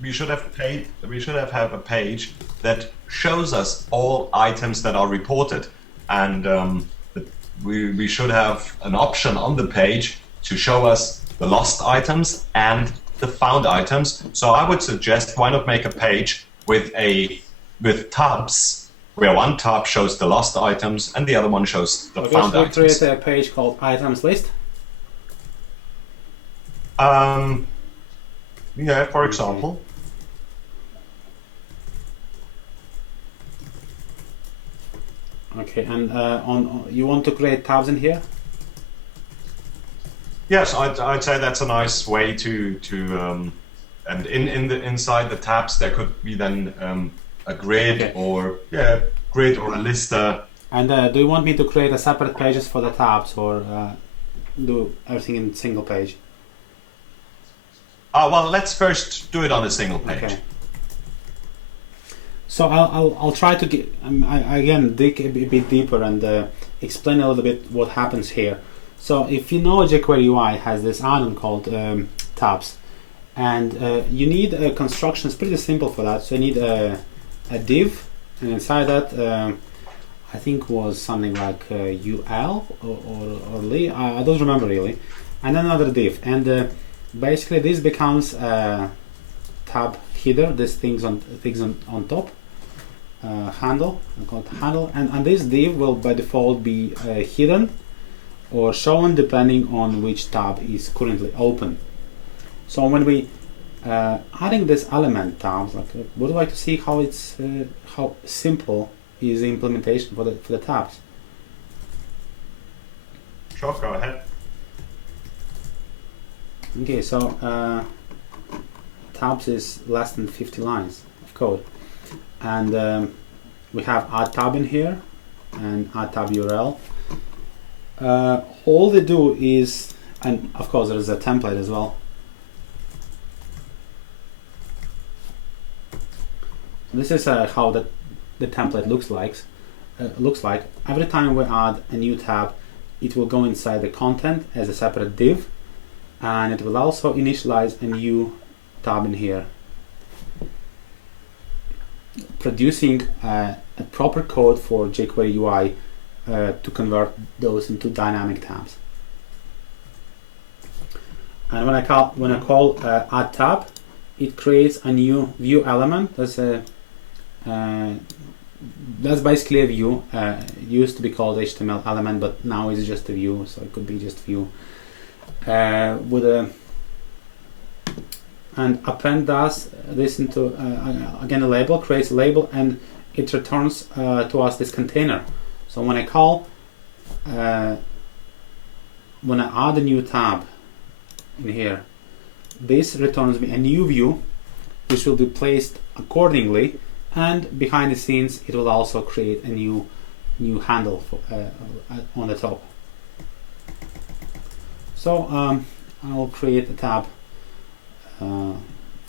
we should have a page that shows us all items that are reported, and we should have an option on the page to show us the lost items and the found items. So I would suggest why not make a page with tabs, where one tab shows the lost items and the other one shows the found items. Create a page called items list. Yeah, for example. Okay, and you want to create tabs in here? Yes, I'd say that's a nice way to and inside the tabs there could be then a grid or grid or a lister. And do you want me to create a separate pages for the tabs or do everything in single page? Well, let's first do it on a single page. Okay. So I'll try to get again dig a bit deeper and explain a little bit what happens here. So if you know jQuery UI has this add-on called tabs, and you need a construction. It's pretty simple for that. So you need a div, and inside that I think was something like ul or li. I don't remember really, and then another div, and basically this becomes a tab header. This things on top. Handle, I call it handle, and this div will by default be hidden or shown depending on which tab is currently open. So when we adding this element tabs, like would like to see how it's how simple is the implementation for the tabs. Sure, go ahead. Okay, so tabs is less than 50 lines of code. And we have add tab in here and add tab URL. All they do is, and of course there is a template as well. This is how the template looks like. Every time we add a new tab, it will go inside the content as a separate div, and it will also initialize a new tab in here, producing a proper code for jQuery UI to convert those into dynamic tabs. And when I call add tab, it creates a new view element. That's basically a view. It used to be called HTML element, but now it's just a view, so it could be just view with a. And append does this into again a label, creates a label, and it returns to us this container. So when I call, when I add a new tab in here, this returns me a new view, which will be placed accordingly, and behind the scenes it will also create a new handle for, on the top. So I'll create a tab.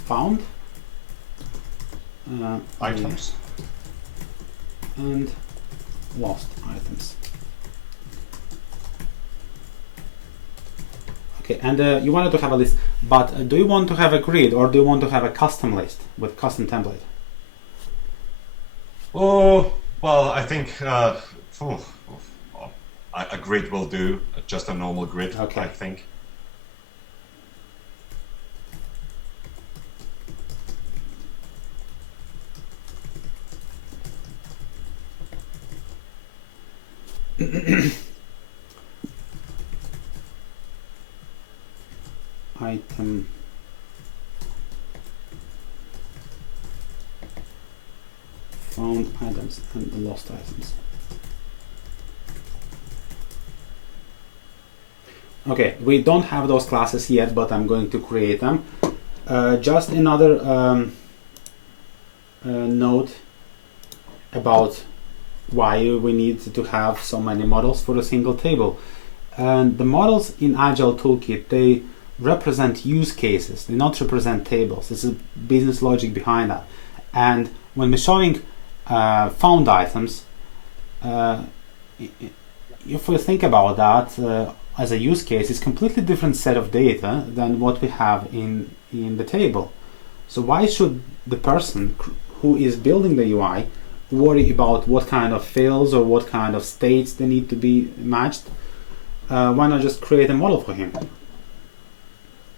Found items and lost items. Okay, and you wanted to have a list, but do you want to have a grid or do you want to have a custom list with custom template? Oh, well, I think a grid will do, just a normal grid, okay. I think. Item found items and lost items. Okay, we don't have those classes yet, but I'm going to create them. Just another note about why we need to have so many models for a single table. And the models in Agile Toolkit, they represent use cases, they not represent tables. There's a business logic behind that. And when we're showing found items, if we think about that as a use case, it's completely different set of data than what we have in the table. So why should the person who is building the UI worry about what kind of fields or what kind of states they need to be matched? Why not just create a model for him?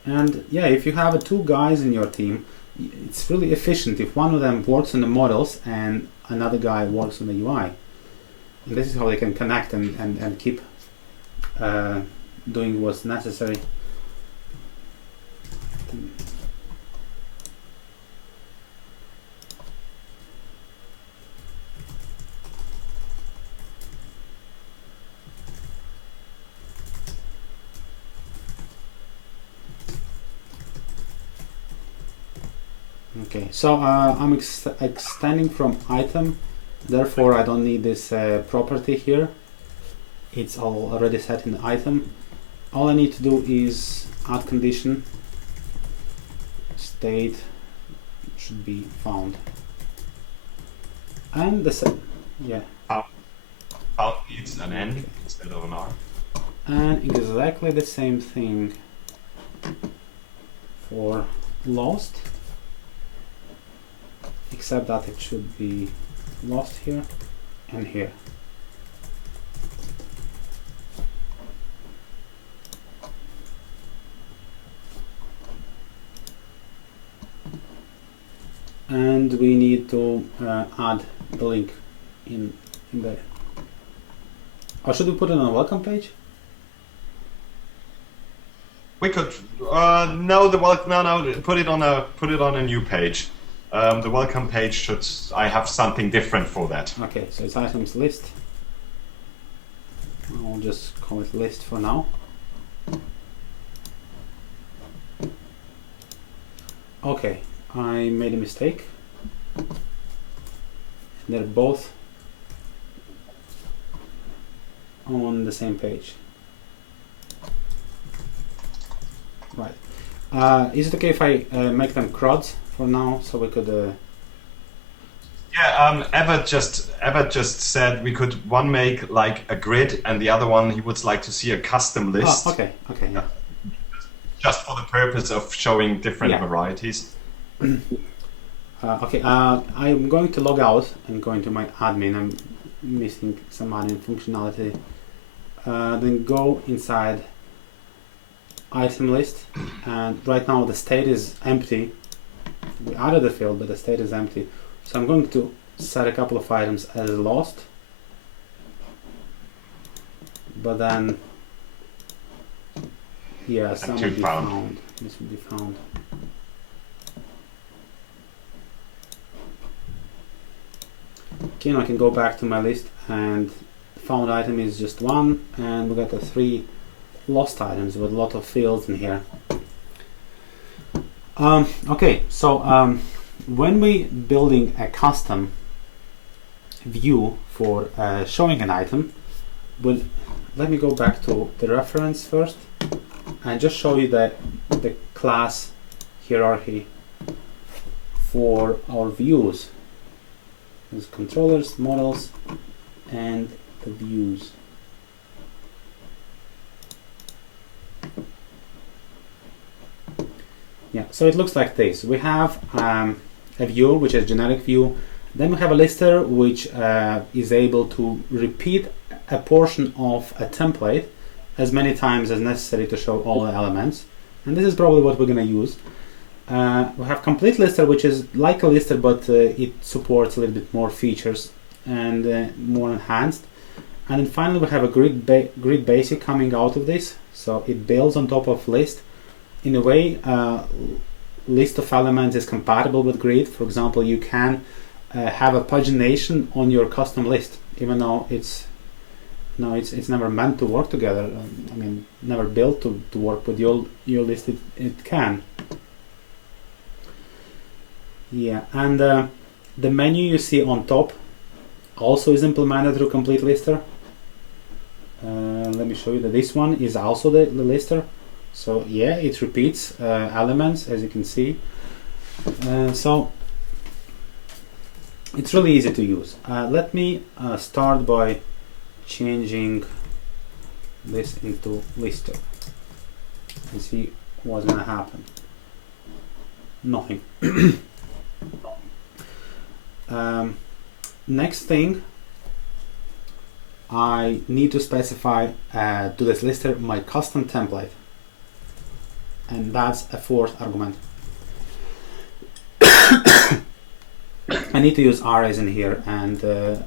And yeah, if you have two guys in your team, it's really efficient if one of them works on the models and another guy works on the UI. And this is how they can connect and keep doing what's necessary. Okay, so I'm extending from item, therefore I don't need this property here. It's already set in the item. All I need to do is add condition, state should be found, and the Found needs an N instead of an R. And exactly the same thing for lost, except that it should be lost here and here. And we need to add the link in there. Or should we put it on a welcome page? We could no put it on a new page. The welcome page should I have something different for that. Okay, so it's items list. I'll just call it list for now. Okay, I made a mistake. They're both on the same page. Right. Is it okay if I make them CRUDs for now, so we could? Yeah. Everett just said we could one make like a grid, and the other one he would like to see a custom list. Oh, okay. Okay. Yeah. Just for the purpose of showing different varieties. Okay. I'm going to log out and go into my admin. I'm missing some admin functionality. Then go inside item list, and right now the state is empty. We added a field, but the state is empty. So I'm going to set a couple of items as lost, but then yeah, some will be found. This will be found. Okay, now I can go back to my list, and found item is just one, and we got the 3 lost items with a lot of fields in here. Okay, so when we building a custom view for showing an item, well, let me go back to the reference first and just show you the class hierarchy for our views. There's controllers, models, and the views. Yeah, so it looks like this. We have a view, which is generic view. Then we have a lister, which is able to repeat a portion of a template as many times as necessary to show all the elements. And this is probably what we're going to use. We have complete lister, which is like a lister, but it supports a little bit more features and more enhanced. And then finally we have a grid basic coming out of this. So it builds on top of list. In a way, list of elements is compatible with grid. For example, you can have a pagination on your custom list, even though it's never meant to work together. I mean, never built to work with your list. It can. Yeah, and the menu you see on top also is implemented through complete lister. Let me show you that this one is also the lister. So yeah, it repeats elements, as you can see. So it's really easy to use. Let me start by changing this into lister and see what's gonna happen. Nothing. Next thing, I need to specify to this lister my custom template. and that's a fourth argument. I need to use arrays in here, and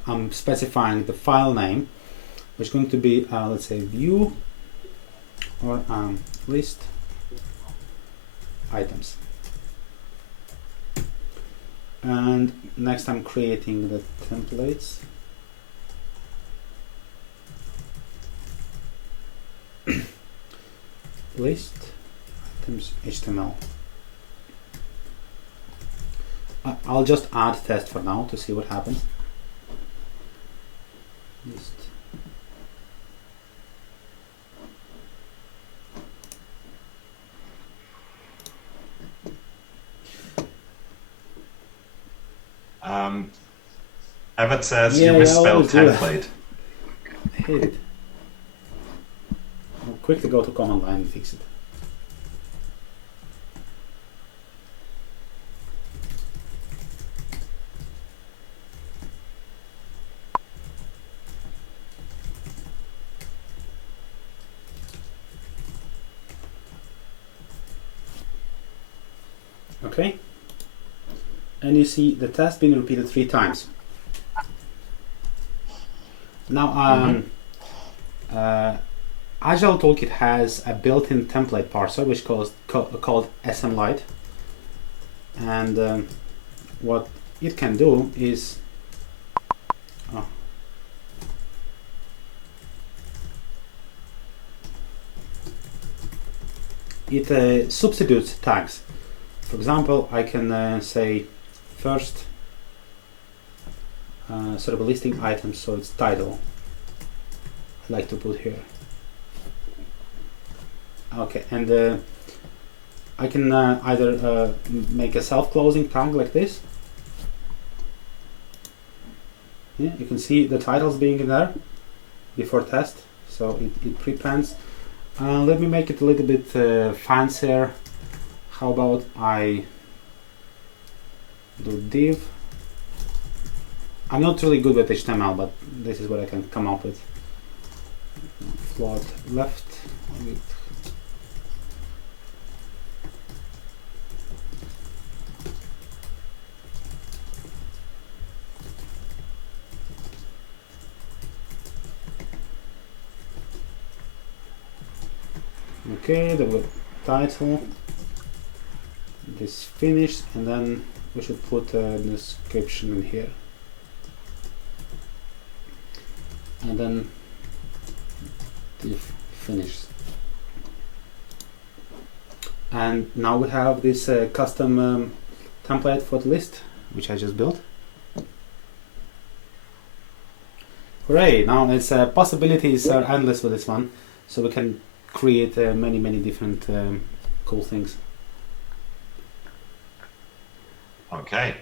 I'm specifying the file name, which is going to be let's say view or list items. And next I'm creating the templates. List items HTML. I'll just add test for now to see what happens. List. Evan says you misspelled template. I hate it. I'll quickly go to command line and fix it. Okay, and you see the test being repeated 3 times. Now, Agile Toolkit has a built-in template parser which is called SMLite, and what it can do is it substitutes tags. For example, I can say first sort of a listing items, so it's title. I'd like to put here. Okay, and I can either make a self-closing tag like this. Yeah, you can see the titles being in there before test, so it prepends. Let me make it a little bit fancier. How about I do div? I'm not really good with HTML, but this is what I can come up with. Float left. Okay, the title. This finished, and then we should put a description in here, and then div finished. And now we have this custom template for the list, which I just built. Hooray! Now its possibilities are endless with this one, so we can create many different cool things. Okay.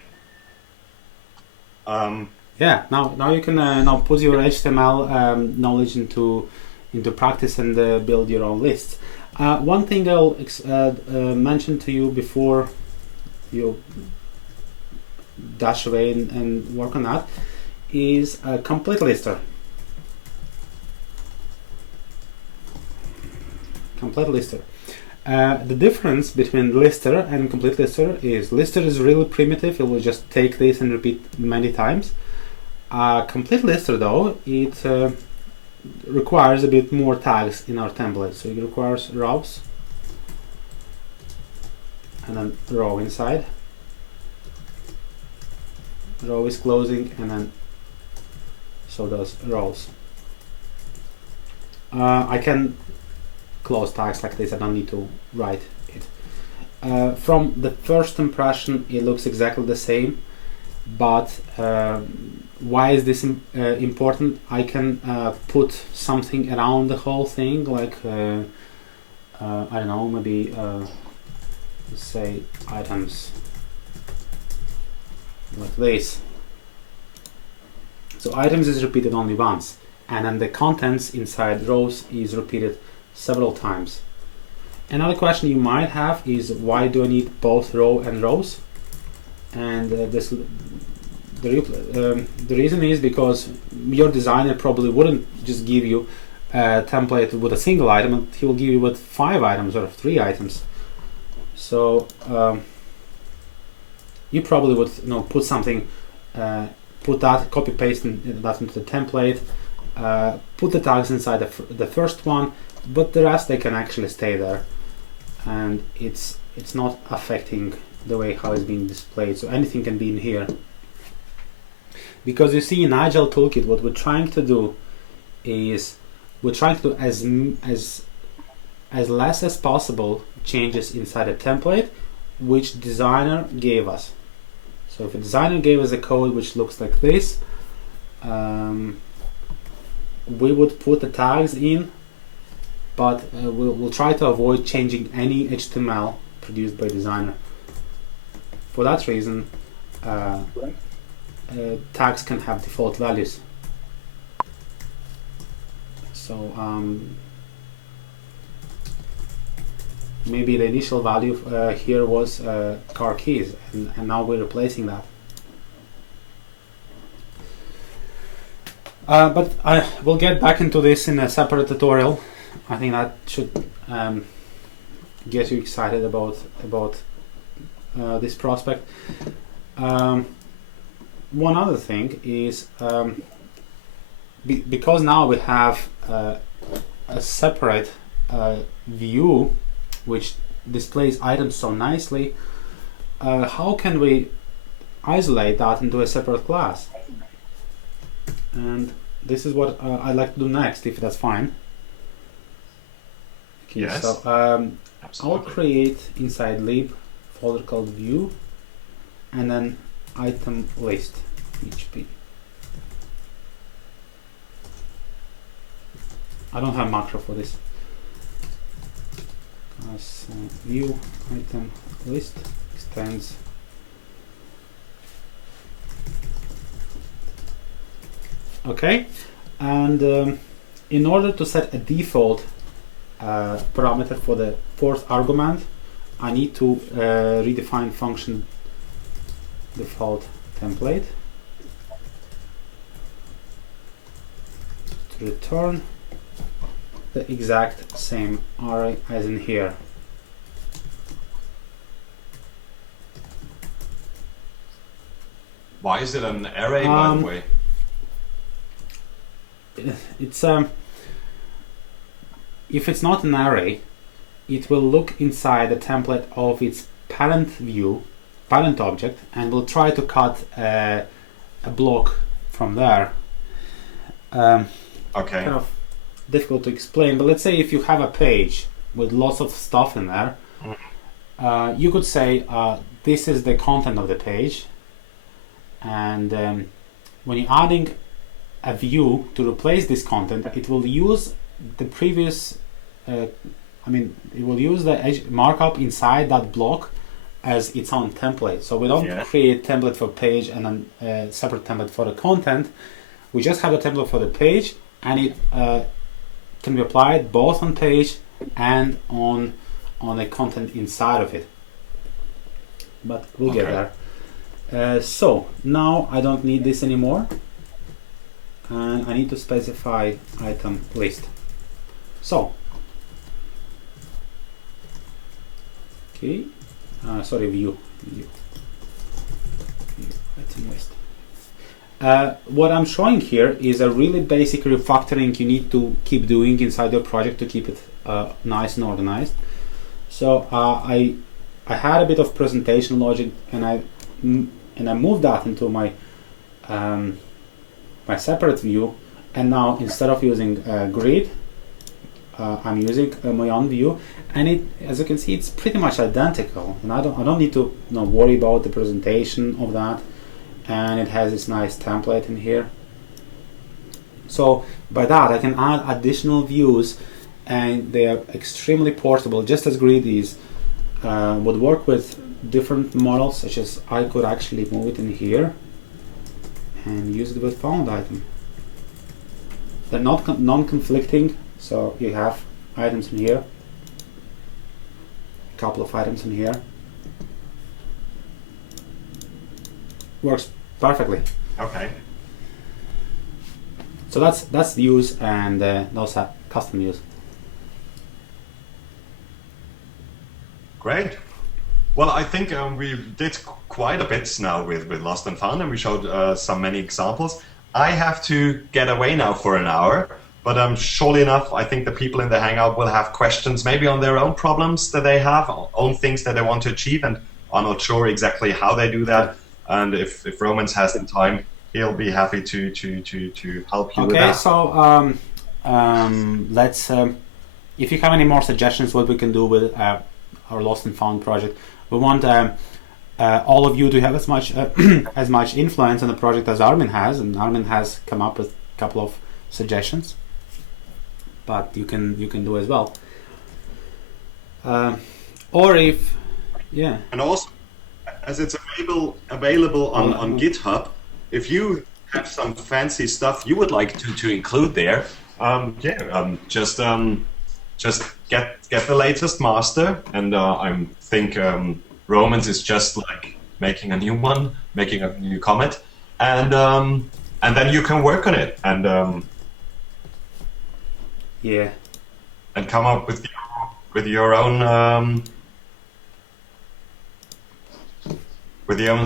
Yeah. Now you can now put your HTML knowledge into practice and build your own lists. One thing I'll mention to you before you dash away and work on that is a complete lister. Complete lister. The difference between lister and complete lister is lister is really primitive. It will just take this and repeat many times. Complete lister, though, it requires a bit more tags in our template. So it requires rows and then row inside. Row is closing, and then so does rows. I can close tags like this. I don't need to write it. From the first impression, it looks exactly the same, but why is this important? I can put something around the whole thing, like I don't know, maybe let's say items like this. So items is repeated only once, and then the contents inside rows is repeated several times. Another question you might have is, why do I need both row and rows? And the reason is because your designer probably wouldn't just give you a template with a single item, and he will give you with 5 items or 3 items. So you probably would put something, put that, copy paste that into the template, put the tags inside the first one, but the rest they can actually stay there, and it's not affecting the way how it's being displayed. So anything can be in here, because you see in Agile Toolkit what we're trying to do is we're trying to do as less as possible changes inside a template which designer gave us. So if a designer gave us a code which looks like this, we would put the tags in, but we'll try to avoid changing any HTML produced by designer. For that reason, tags can have default values. So maybe the initial value here was car keys, and now we're replacing that. But we'll get back into this in a separate tutorial. I think that should get you excited about this prospect. One other thing is because now we have a separate view which displays items so nicely, how can we isolate that into a separate class? And this is what I'd like to do next, if that's fine. Okay, yes. So I'll create inside lib folder called view, and then item list PHP. I don't have macro for this. View item list extends okay, and in order to set a default parameter for the fourth argument, I need to redefine function default template to return the exact same array as in here. Why is it an array, by the way? It's if it's not an array, it will look inside the template of its parent view, parent object, and will try to cut a block from there. Okay. Kind of difficult to explain, but let's say if you have a page with lots of stuff in there, you could say this is the content of the page, and when you're adding a view to replace this content, it will use the previous it will use the markup inside that block as its own template. So we don't create template for page and then a separate template for the content. We just have a template for the page, and it can be applied both on page and on the content inside of it. But we'll get there. So now I don't need this anymore, and I need to specify item list. So okay, sorry, view item list. What I'm showing here is a really basic refactoring you need to keep doing inside your project to keep it nice and organized. So I had a bit of presentation logic, and I moved that into my my separate view, and now instead of using grid, I'm using my own view, and it, as you can see, it's pretty much identical, and I don't need to worry about the presentation of that. And it has this nice template in here. So by that I can add additional views, and they are extremely portable, just as grid is. Would work with different models, such as I could actually move it in here and use it with found item. They're not non-conflicting, so you have items in here, a couple of items in here. Works perfectly. Okay. So that's views, and those are custom views. Great. Well, I think we did quite a bit now with Lost and Found, and we showed some many examples. I have to get away now for an hour, but surely enough, I think the people in the Hangout will have questions, maybe on their own problems that they have, own things that they want to achieve, and are not sure exactly how they do that. And if Romans has the time, he'll be happy to help you with Okay, that. so let's. If you have any more suggestions, what we can do with our Lost and Found project, we want all of you to have as much as much influence on the project as Armin has, and Armin has come up with a couple of suggestions. But you can do as well. Or if, yeah. And also, as it's available on GitHub, if you have some fancy stuff you would like to include there, just get the latest master, and I think Romans is just like making a new one, making a new commit, and then you can work on it and yeah, and come up with your own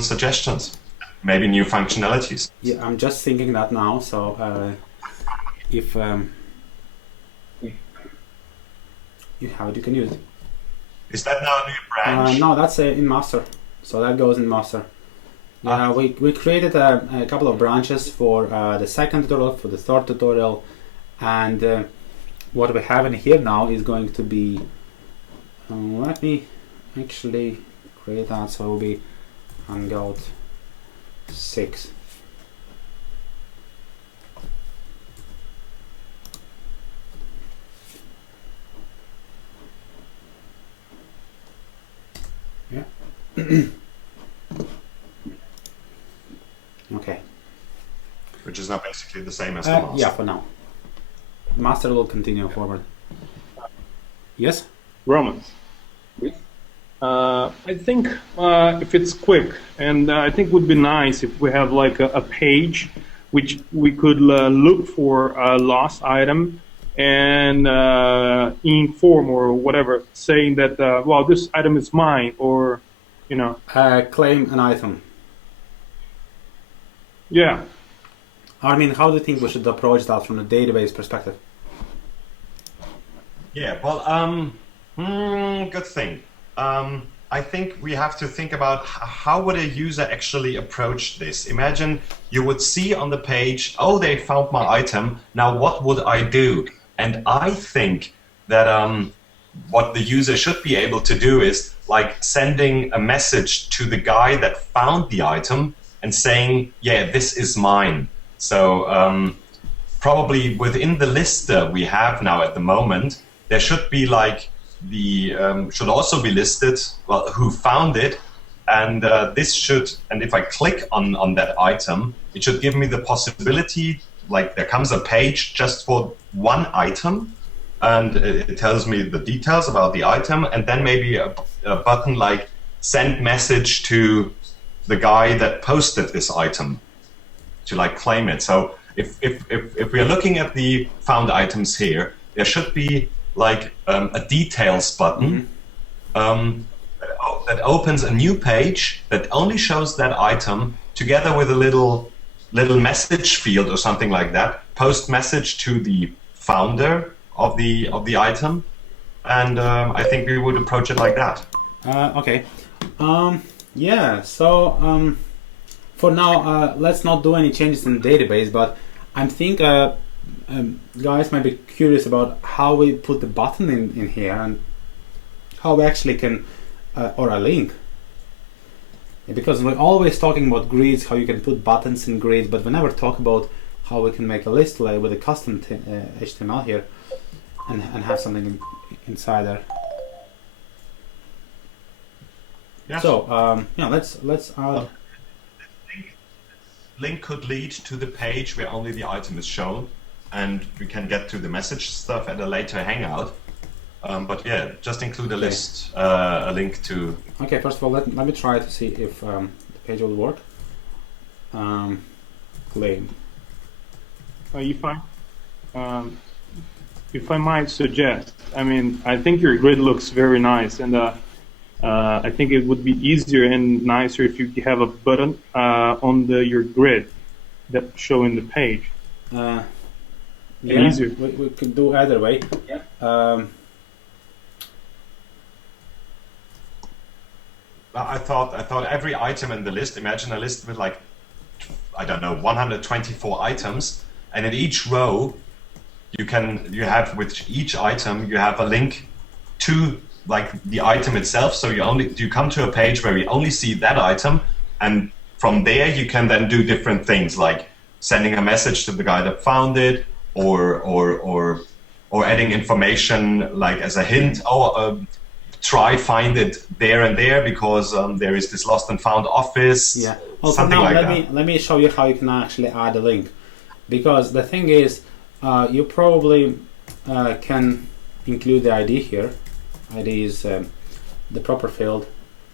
suggestions, maybe new functionalities. Yeah, I'm just thinking that now. So if you have it, you can use it. Is that now a new branch? No, that's in master. So that goes in master. Yeah, we created a couple of branches for the second tutorial, for the third tutorial, and what we have in here now is going to be. Let me actually create that. So it will be Hangout 6. Yeah. Okay. Which is now basically the same as the master. Yeah, for now. Master will continue forward. Yes? Romans. I think if it's quick, and I think it would be nice if we have like a page which we could look for a lost item and inform or whatever, saying that, well, this item is mine, or, you know. Claim an item. Yeah. Armin, how do you think we should approach that from a database perspective? Yeah, well, good thing. I think we have to think about how would a user actually approach this. Imagine you would see on the page, oh, they found my item. Now, what would I do? And I think that what the user should be able to do is like sending a message to the guy that found the item and saying, yeah, this is mine. So probably within the list that we have now at the moment, there should be like should also be listed, well, who found it, and this should, and if I click on that item, it should give me the possibility, like there comes a page just for one item, and it tells me the details about the item, and then maybe a button like send message to the guy that posted this item to like claim it. So if we are looking at the found items here, there should be like a details button that opens a new page that only shows that item together with a little message field or something like that. Post message to the founder of the item, and I think we would approach it like that. Okay. Yeah. So for now, let's not do any changes in the database, but I think guys might be curious about how we put the button in here and how we actually can, or a link. Because we're always talking about grids, how you can put buttons in grids, but we never talk about how we can make a list like with a custom HTML here and have something inside there. Yeah. So yeah, let's add. Link could lead to the page where only the item is shown, and we can get to the message stuff at a later hangout. But yeah, just include a list, a link to. Okay, first of all, let me try to see if the page will work. Claim. If I might suggest, I mean, I think your grid looks very nice, and I think it would be easier and nicer if you have a button on your grid that showing the page. Yeah, easier. we could do either way. Yeah. I thought every item in the list. Imagine a list with like, I don't know, 124 items, and in each row, you have with each item you have a link to like the item itself. So you come to a page where you only see that item, and from there you can then do different things like sending a message to the guy that found it, or adding information like as a hint. Try find it there and there because there is this lost and found office. Yeah. Also, something now like let me show you how you can actually add a link, because the thing is, you probably can include the ID here. ID is the proper field,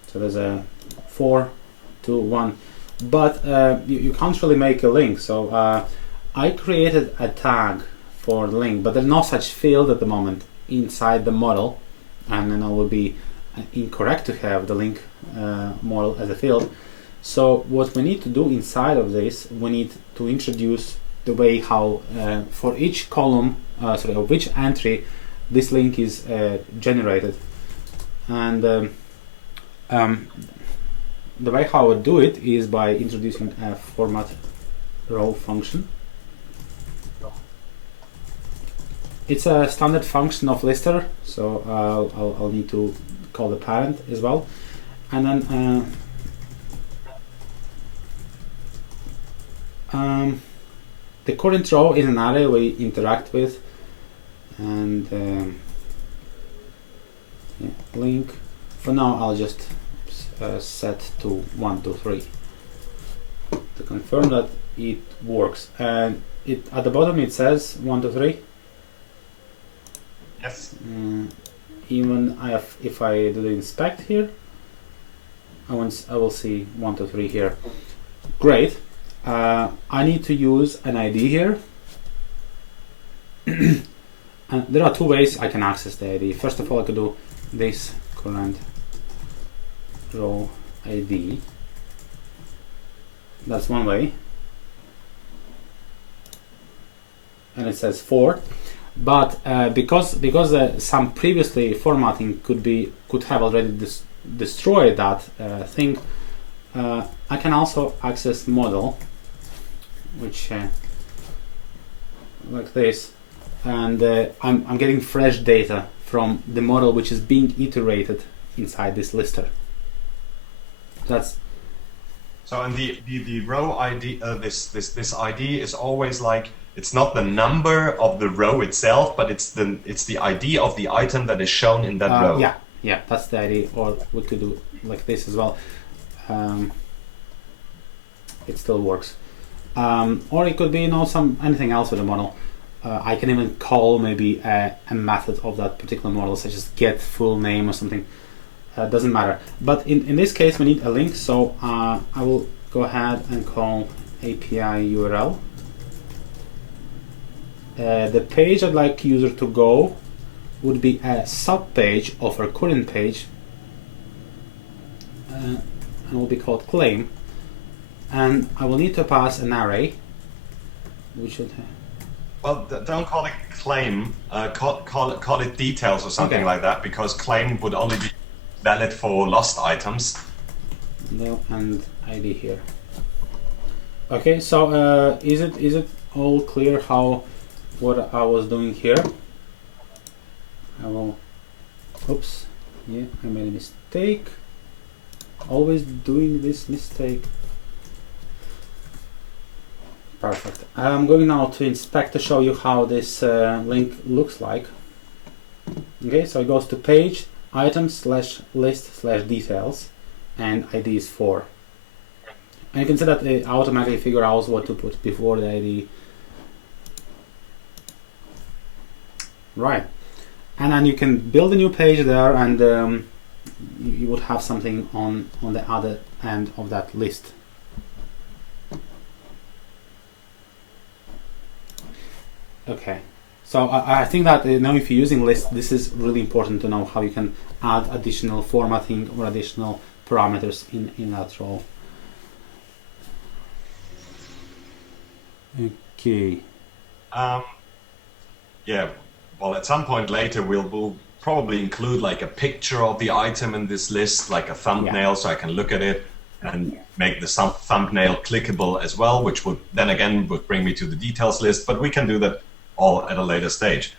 so there's a 4, 2, 1, but you can't really make a link. So I created a tag for the link, but there's no such field at the moment inside the model, and then it will be incorrect to have the link model as a field. So what we need to do inside of this, we need to introduce the way how for each column, of which entry, this link is generated. And the way how I would do it is by introducing a format row function. It's a standard function of lister, so I'll need to call the parent as well. And then the current row is an array we interact with, and link. For now, I'll just set to 1, 2, 3 to confirm that it works. And at the bottom it says 1, 2, 3. Yes. Even if I do the inspect here, I will see 1, 2, 3 here. Great. I need to use an ID here. And there are two ways I can access the ID. First of all, I could do this current row ID. That's one way. And it says 4. But because some previously formatting could have already destroyed that thing, I can also access model, which like this, and I'm getting fresh data from the model which is being iterated inside this lister. That's so, and the row ID, this ID is always like, it's not the number of the row itself, but it's the ID of the item that is shown in that row. Yeah, that's the ID. Or we could do like this as well. It still works. Or it could be anything else with the model. I can even call maybe a method of that particular model, such as get full name or something. Doesn't matter. But in this case, we need a link. So I will go ahead and call API URL. The page I'd like user to go would be a sub page of our current page, and will be called claim. And I will need to pass an array, which should Well, don't call it claim. Call it details or something like that, because claim would only be valid for lost items. no, and ID here. Okay, so is it all clear how what I was doing here? Oops, yeah, I made a mistake. Always doing this mistake. Perfect. I'm going now to inspect to show you how this link looks like. Okay, so it goes to page, items / list / details, and ID is 4. And you can see that it automatically figure out what to put before the ID. Right. And then you can build a new page there, and you would have something on the other end of that list. Okay, so I think that now if you're using lists, this is really important to know how you can add additional formatting or additional parameters in that role. Okay. Yeah, well, at some point later, we'll probably include like a picture of the item in this list, like a thumbnail, so I can look at it and make the thumbnail clickable as well, which would then again would bring me to the details list. But we can do that all at a later stage.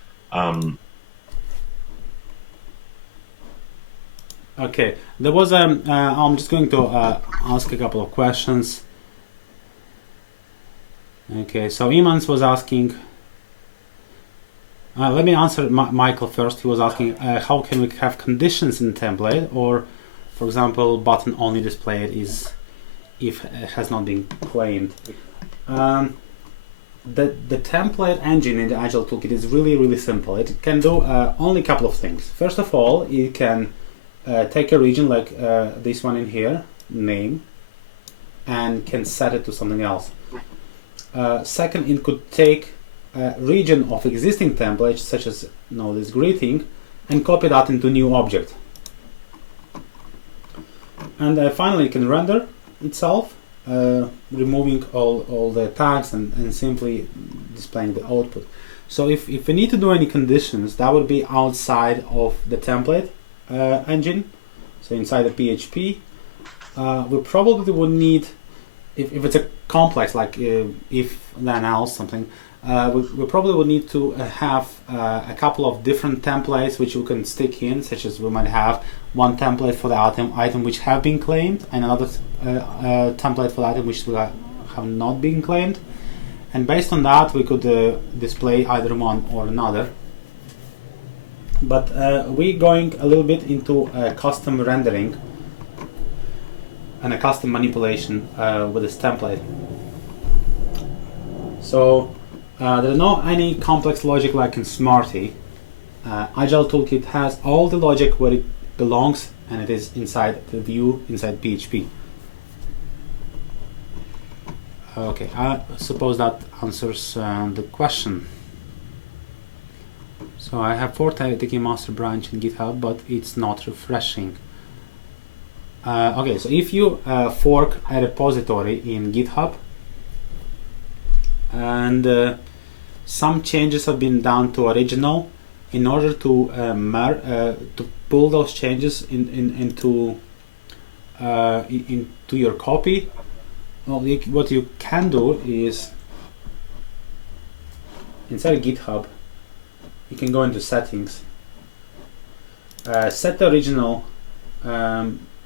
Okay, there was I'm just going to ask a couple of questions. Okay, so Imans was asking. Let me answer Michael first. He was asking how can we have conditions in template, or, for example, button only displayed is if it has not been claimed. The template engine in the Agile Toolkit is really simple. It can do only a couple of things. First of all, it can take a region like this one in here, name, and can set it to something else. Second, it could take a region of existing templates, such as this greeting, and copy that into new object. And finally, it can render itself, removing all the tags and simply displaying the output. So if we need to do any conditions, that would be outside of the template engine, so inside the PHP. We probably would need, if it's a complex like if then else something, we probably would need to have a couple of different templates which you can stick in, such as we might have one template for the item which have been claimed and another template for the item which have not been claimed, and based on that we could display either one or another. But we're going a little bit into custom rendering and a custom manipulation with this template. So there's not any complex logic like in Smarty. Agile Toolkit has all the logic where it belongs, and it is inside the view inside PHP. Okay, I suppose that answers the question. So I have 4 taking master branch in GitHub, but it's not refreshing. Okay, so if you fork a repository in GitHub and some changes have been done to original, in order to pull those changes into your copy, well, what you can do is inside GitHub you can go into settings, set the original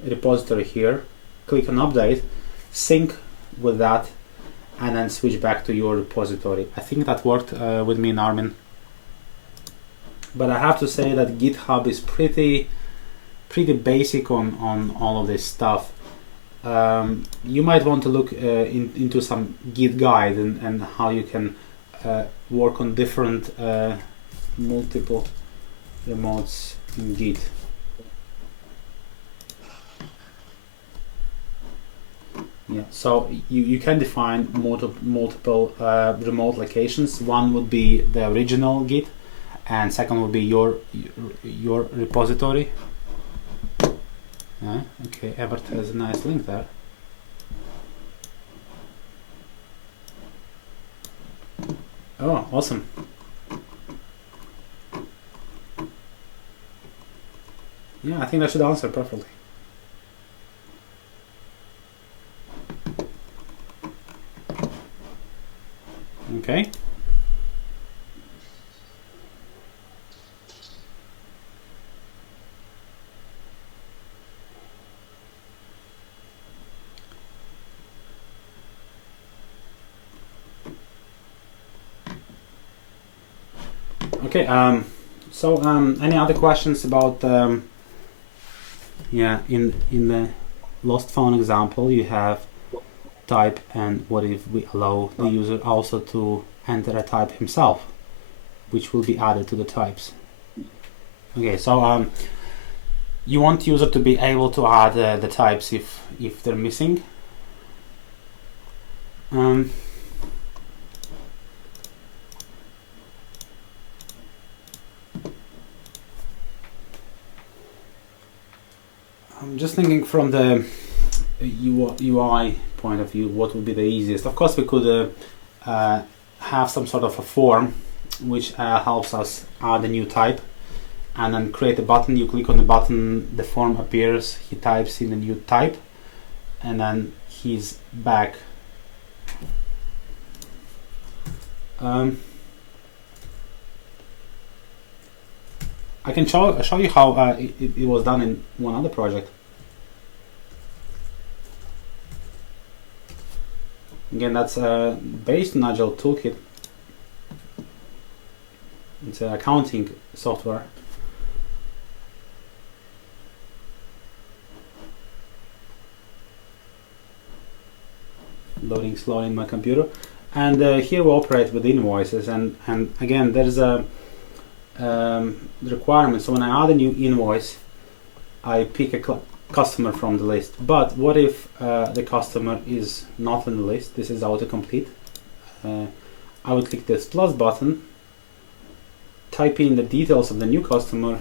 repository here, click on update, sync with that, and then switch back to your repository. I think that worked with me and Armin, but I have to say that GitHub is pretty basic on all of this stuff. You might want to look into some Git guide and how you can work on different multiple remotes in Git. Yeah, so you can define multiple remote locations. One would be the original Git, and second would be your repository. Okay, Ebert has a nice link there. Oh, awesome. Yeah, I think that should answer perfectly. Okay. Okay, so any other questions about yeah, in the lost phone example you have type, and what if we allow the user also to enter a type himself, which will be added to the types. Okay, so you want user to be able to add the types if they're missing. I'm just thinking from the UI point of view, what would be the easiest? Of course, we could have some sort of a form which helps us add a new type, and then create a button. You click on the button, the form appears, he types in a new type, and then he's back. I can show you how it was done in one other project. Again, that's based on Agile Toolkit. It's an accounting software. Loading slowly in my computer. And here we operate with invoices, and again there's a requirement. So when I add a new invoice, I pick a customer from the list. But what if the customer is not on the list? This is autocomplete. I would click this plus button, type in the details of the new customer,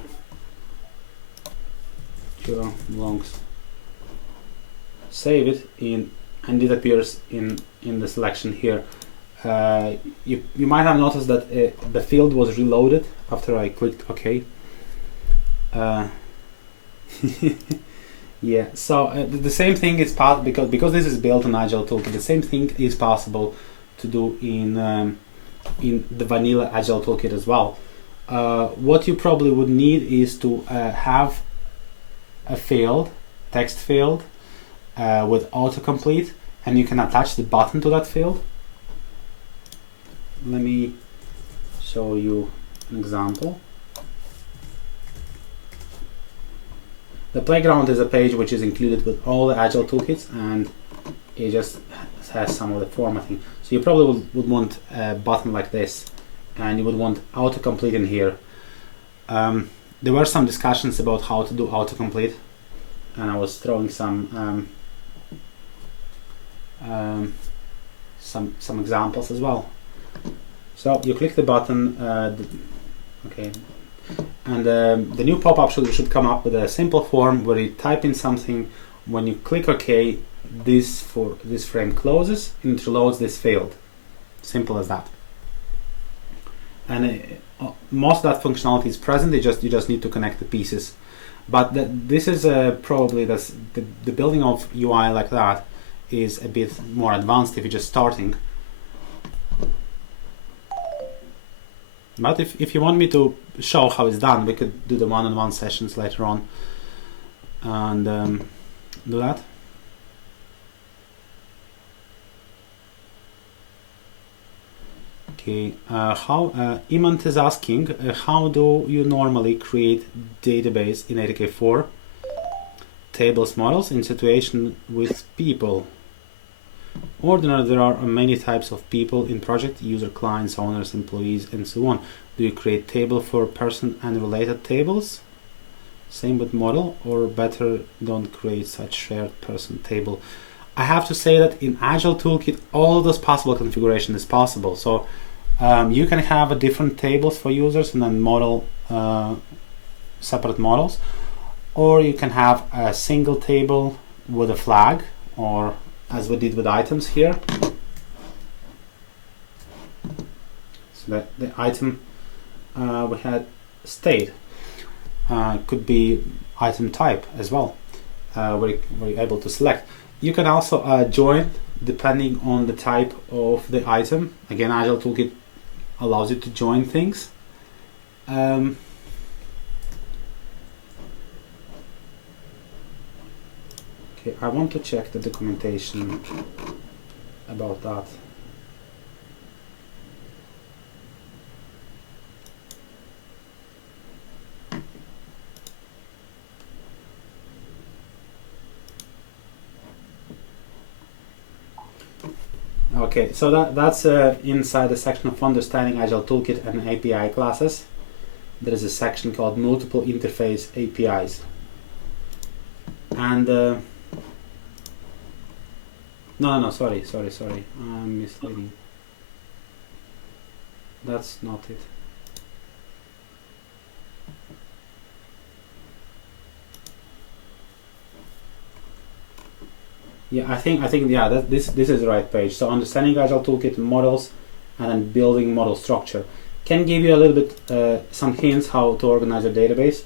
Joe Longs, save it in, and it appears in the selection here. You might have noticed that the field was reloaded after I clicked OK. Yeah, so the same thing is possible because this is built on Agile Toolkit. The same thing is possible to do in the vanilla Agile Toolkit as well. What you probably would need is to have a field, text field, with autocomplete, and you can attach the button to that field. Let me show you an example. The playground is a page which is included with all the Agile toolkits, and it just has some of the formatting. So you probably would want a button like this, and you would want autocomplete in here. There were some discussions about how to do autocomplete, and I was throwing some examples as well. So you click the button, okay, and the new pop-up should come up with a simple form where you type in something. When you click OK, this frame closes and it reloads this field. Simple as that. And most of that functionality is present. You just need to connect the pieces. But this is probably the building of UI like that is a bit more advanced if you're just starting. But if you want me to show how it's done, we could do the one-on-one sessions later on and do that. Okay, Imant is asking, how do you normally create database in ATK4 tables models in situation with people? Ordinarily, there are many types of people in project: user, clients, owners, employees, and so on. Do you create table for person and related tables? Same with model, or better, don't create such shared person table. I have to say that in Agile Toolkit, all those possible configuration is possible. So you can have different tables for users and then model separate models, or you can have a single table with a flag, or as we did with items here. So that the item we had state could be item type as well, where you're able to select. You can also join depending on the type of the item. Again, Agile Toolkit allows you to join things. Okay, I want to check the documentation about that. Okay, so that's inside the section of understanding Agile Toolkit and API classes. There is a section called multiple interface APIs. And no, sorry, I'm misleading. That's not it. Yeah, I think yeah, this is the right page. So understanding Agile Toolkit models and then building model structure can give you a little bit some hints how to organize your database.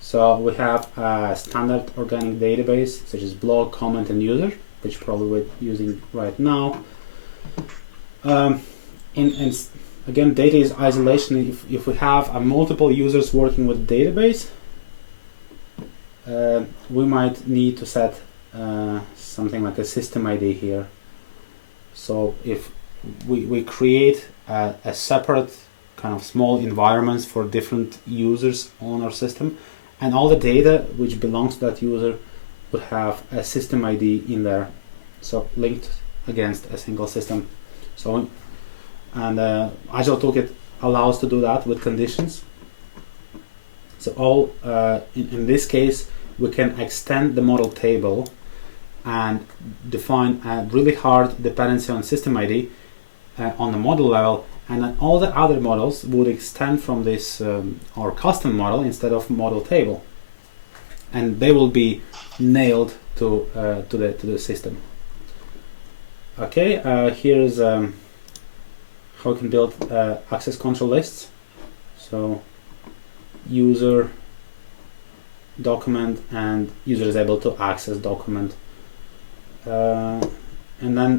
So we have a standard organic database such as blog, comment, and user, which probably we're using right now. And again, data is isolation. If we have multiple users working with the database, we might need to set something like a system ID here. So if we create a separate kind of small environments for different users on our system, and all the data which belongs to that user would have a system ID in there, so linked against a single system. So, and Agile Toolkit allows to do that with conditions. So all in this case, we can extend the model table and define a really hard dependency on system ID on the model level, and then all the other models would extend from this our custom model instead of model table, and they will be nailed to the system. Okay, here's how we can build access control lists. So user, document, and user is able to access document. And then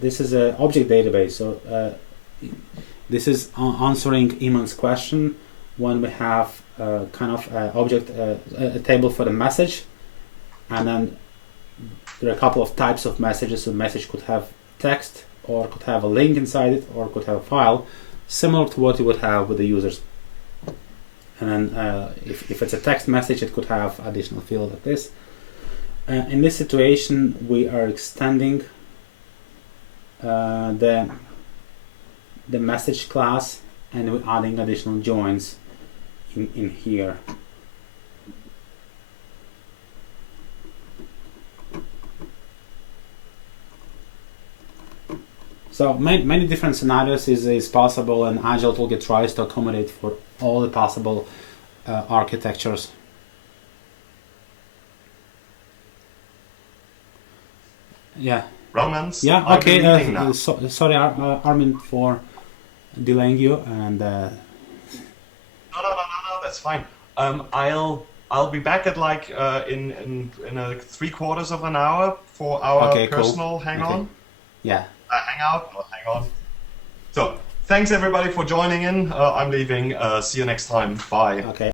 this is an object database. So this is answering Iman's question when we have kind of object a table for the message, and then there are a couple of types of messages. So message could have text, or could have a link inside it, or could have a file, similar to what you would have with the users. And then if it's a text message, it could have additional field like this. In this situation, we are extending the message class, and we're adding additional joins in here. So many different scenarios is possible, and Agile Toolkit tries to accommodate for all the possible architectures. Yeah. Romans. Yeah. Okay. Sorry, Armin, for delaying you. And no, that's fine. I'll be back at like in 3/4 of an hour for our personal hang-on. Okay. Yeah. Hangout, not hang on. So, thanks everybody for joining in. I'm leaving. See you next time. Bye. Okay.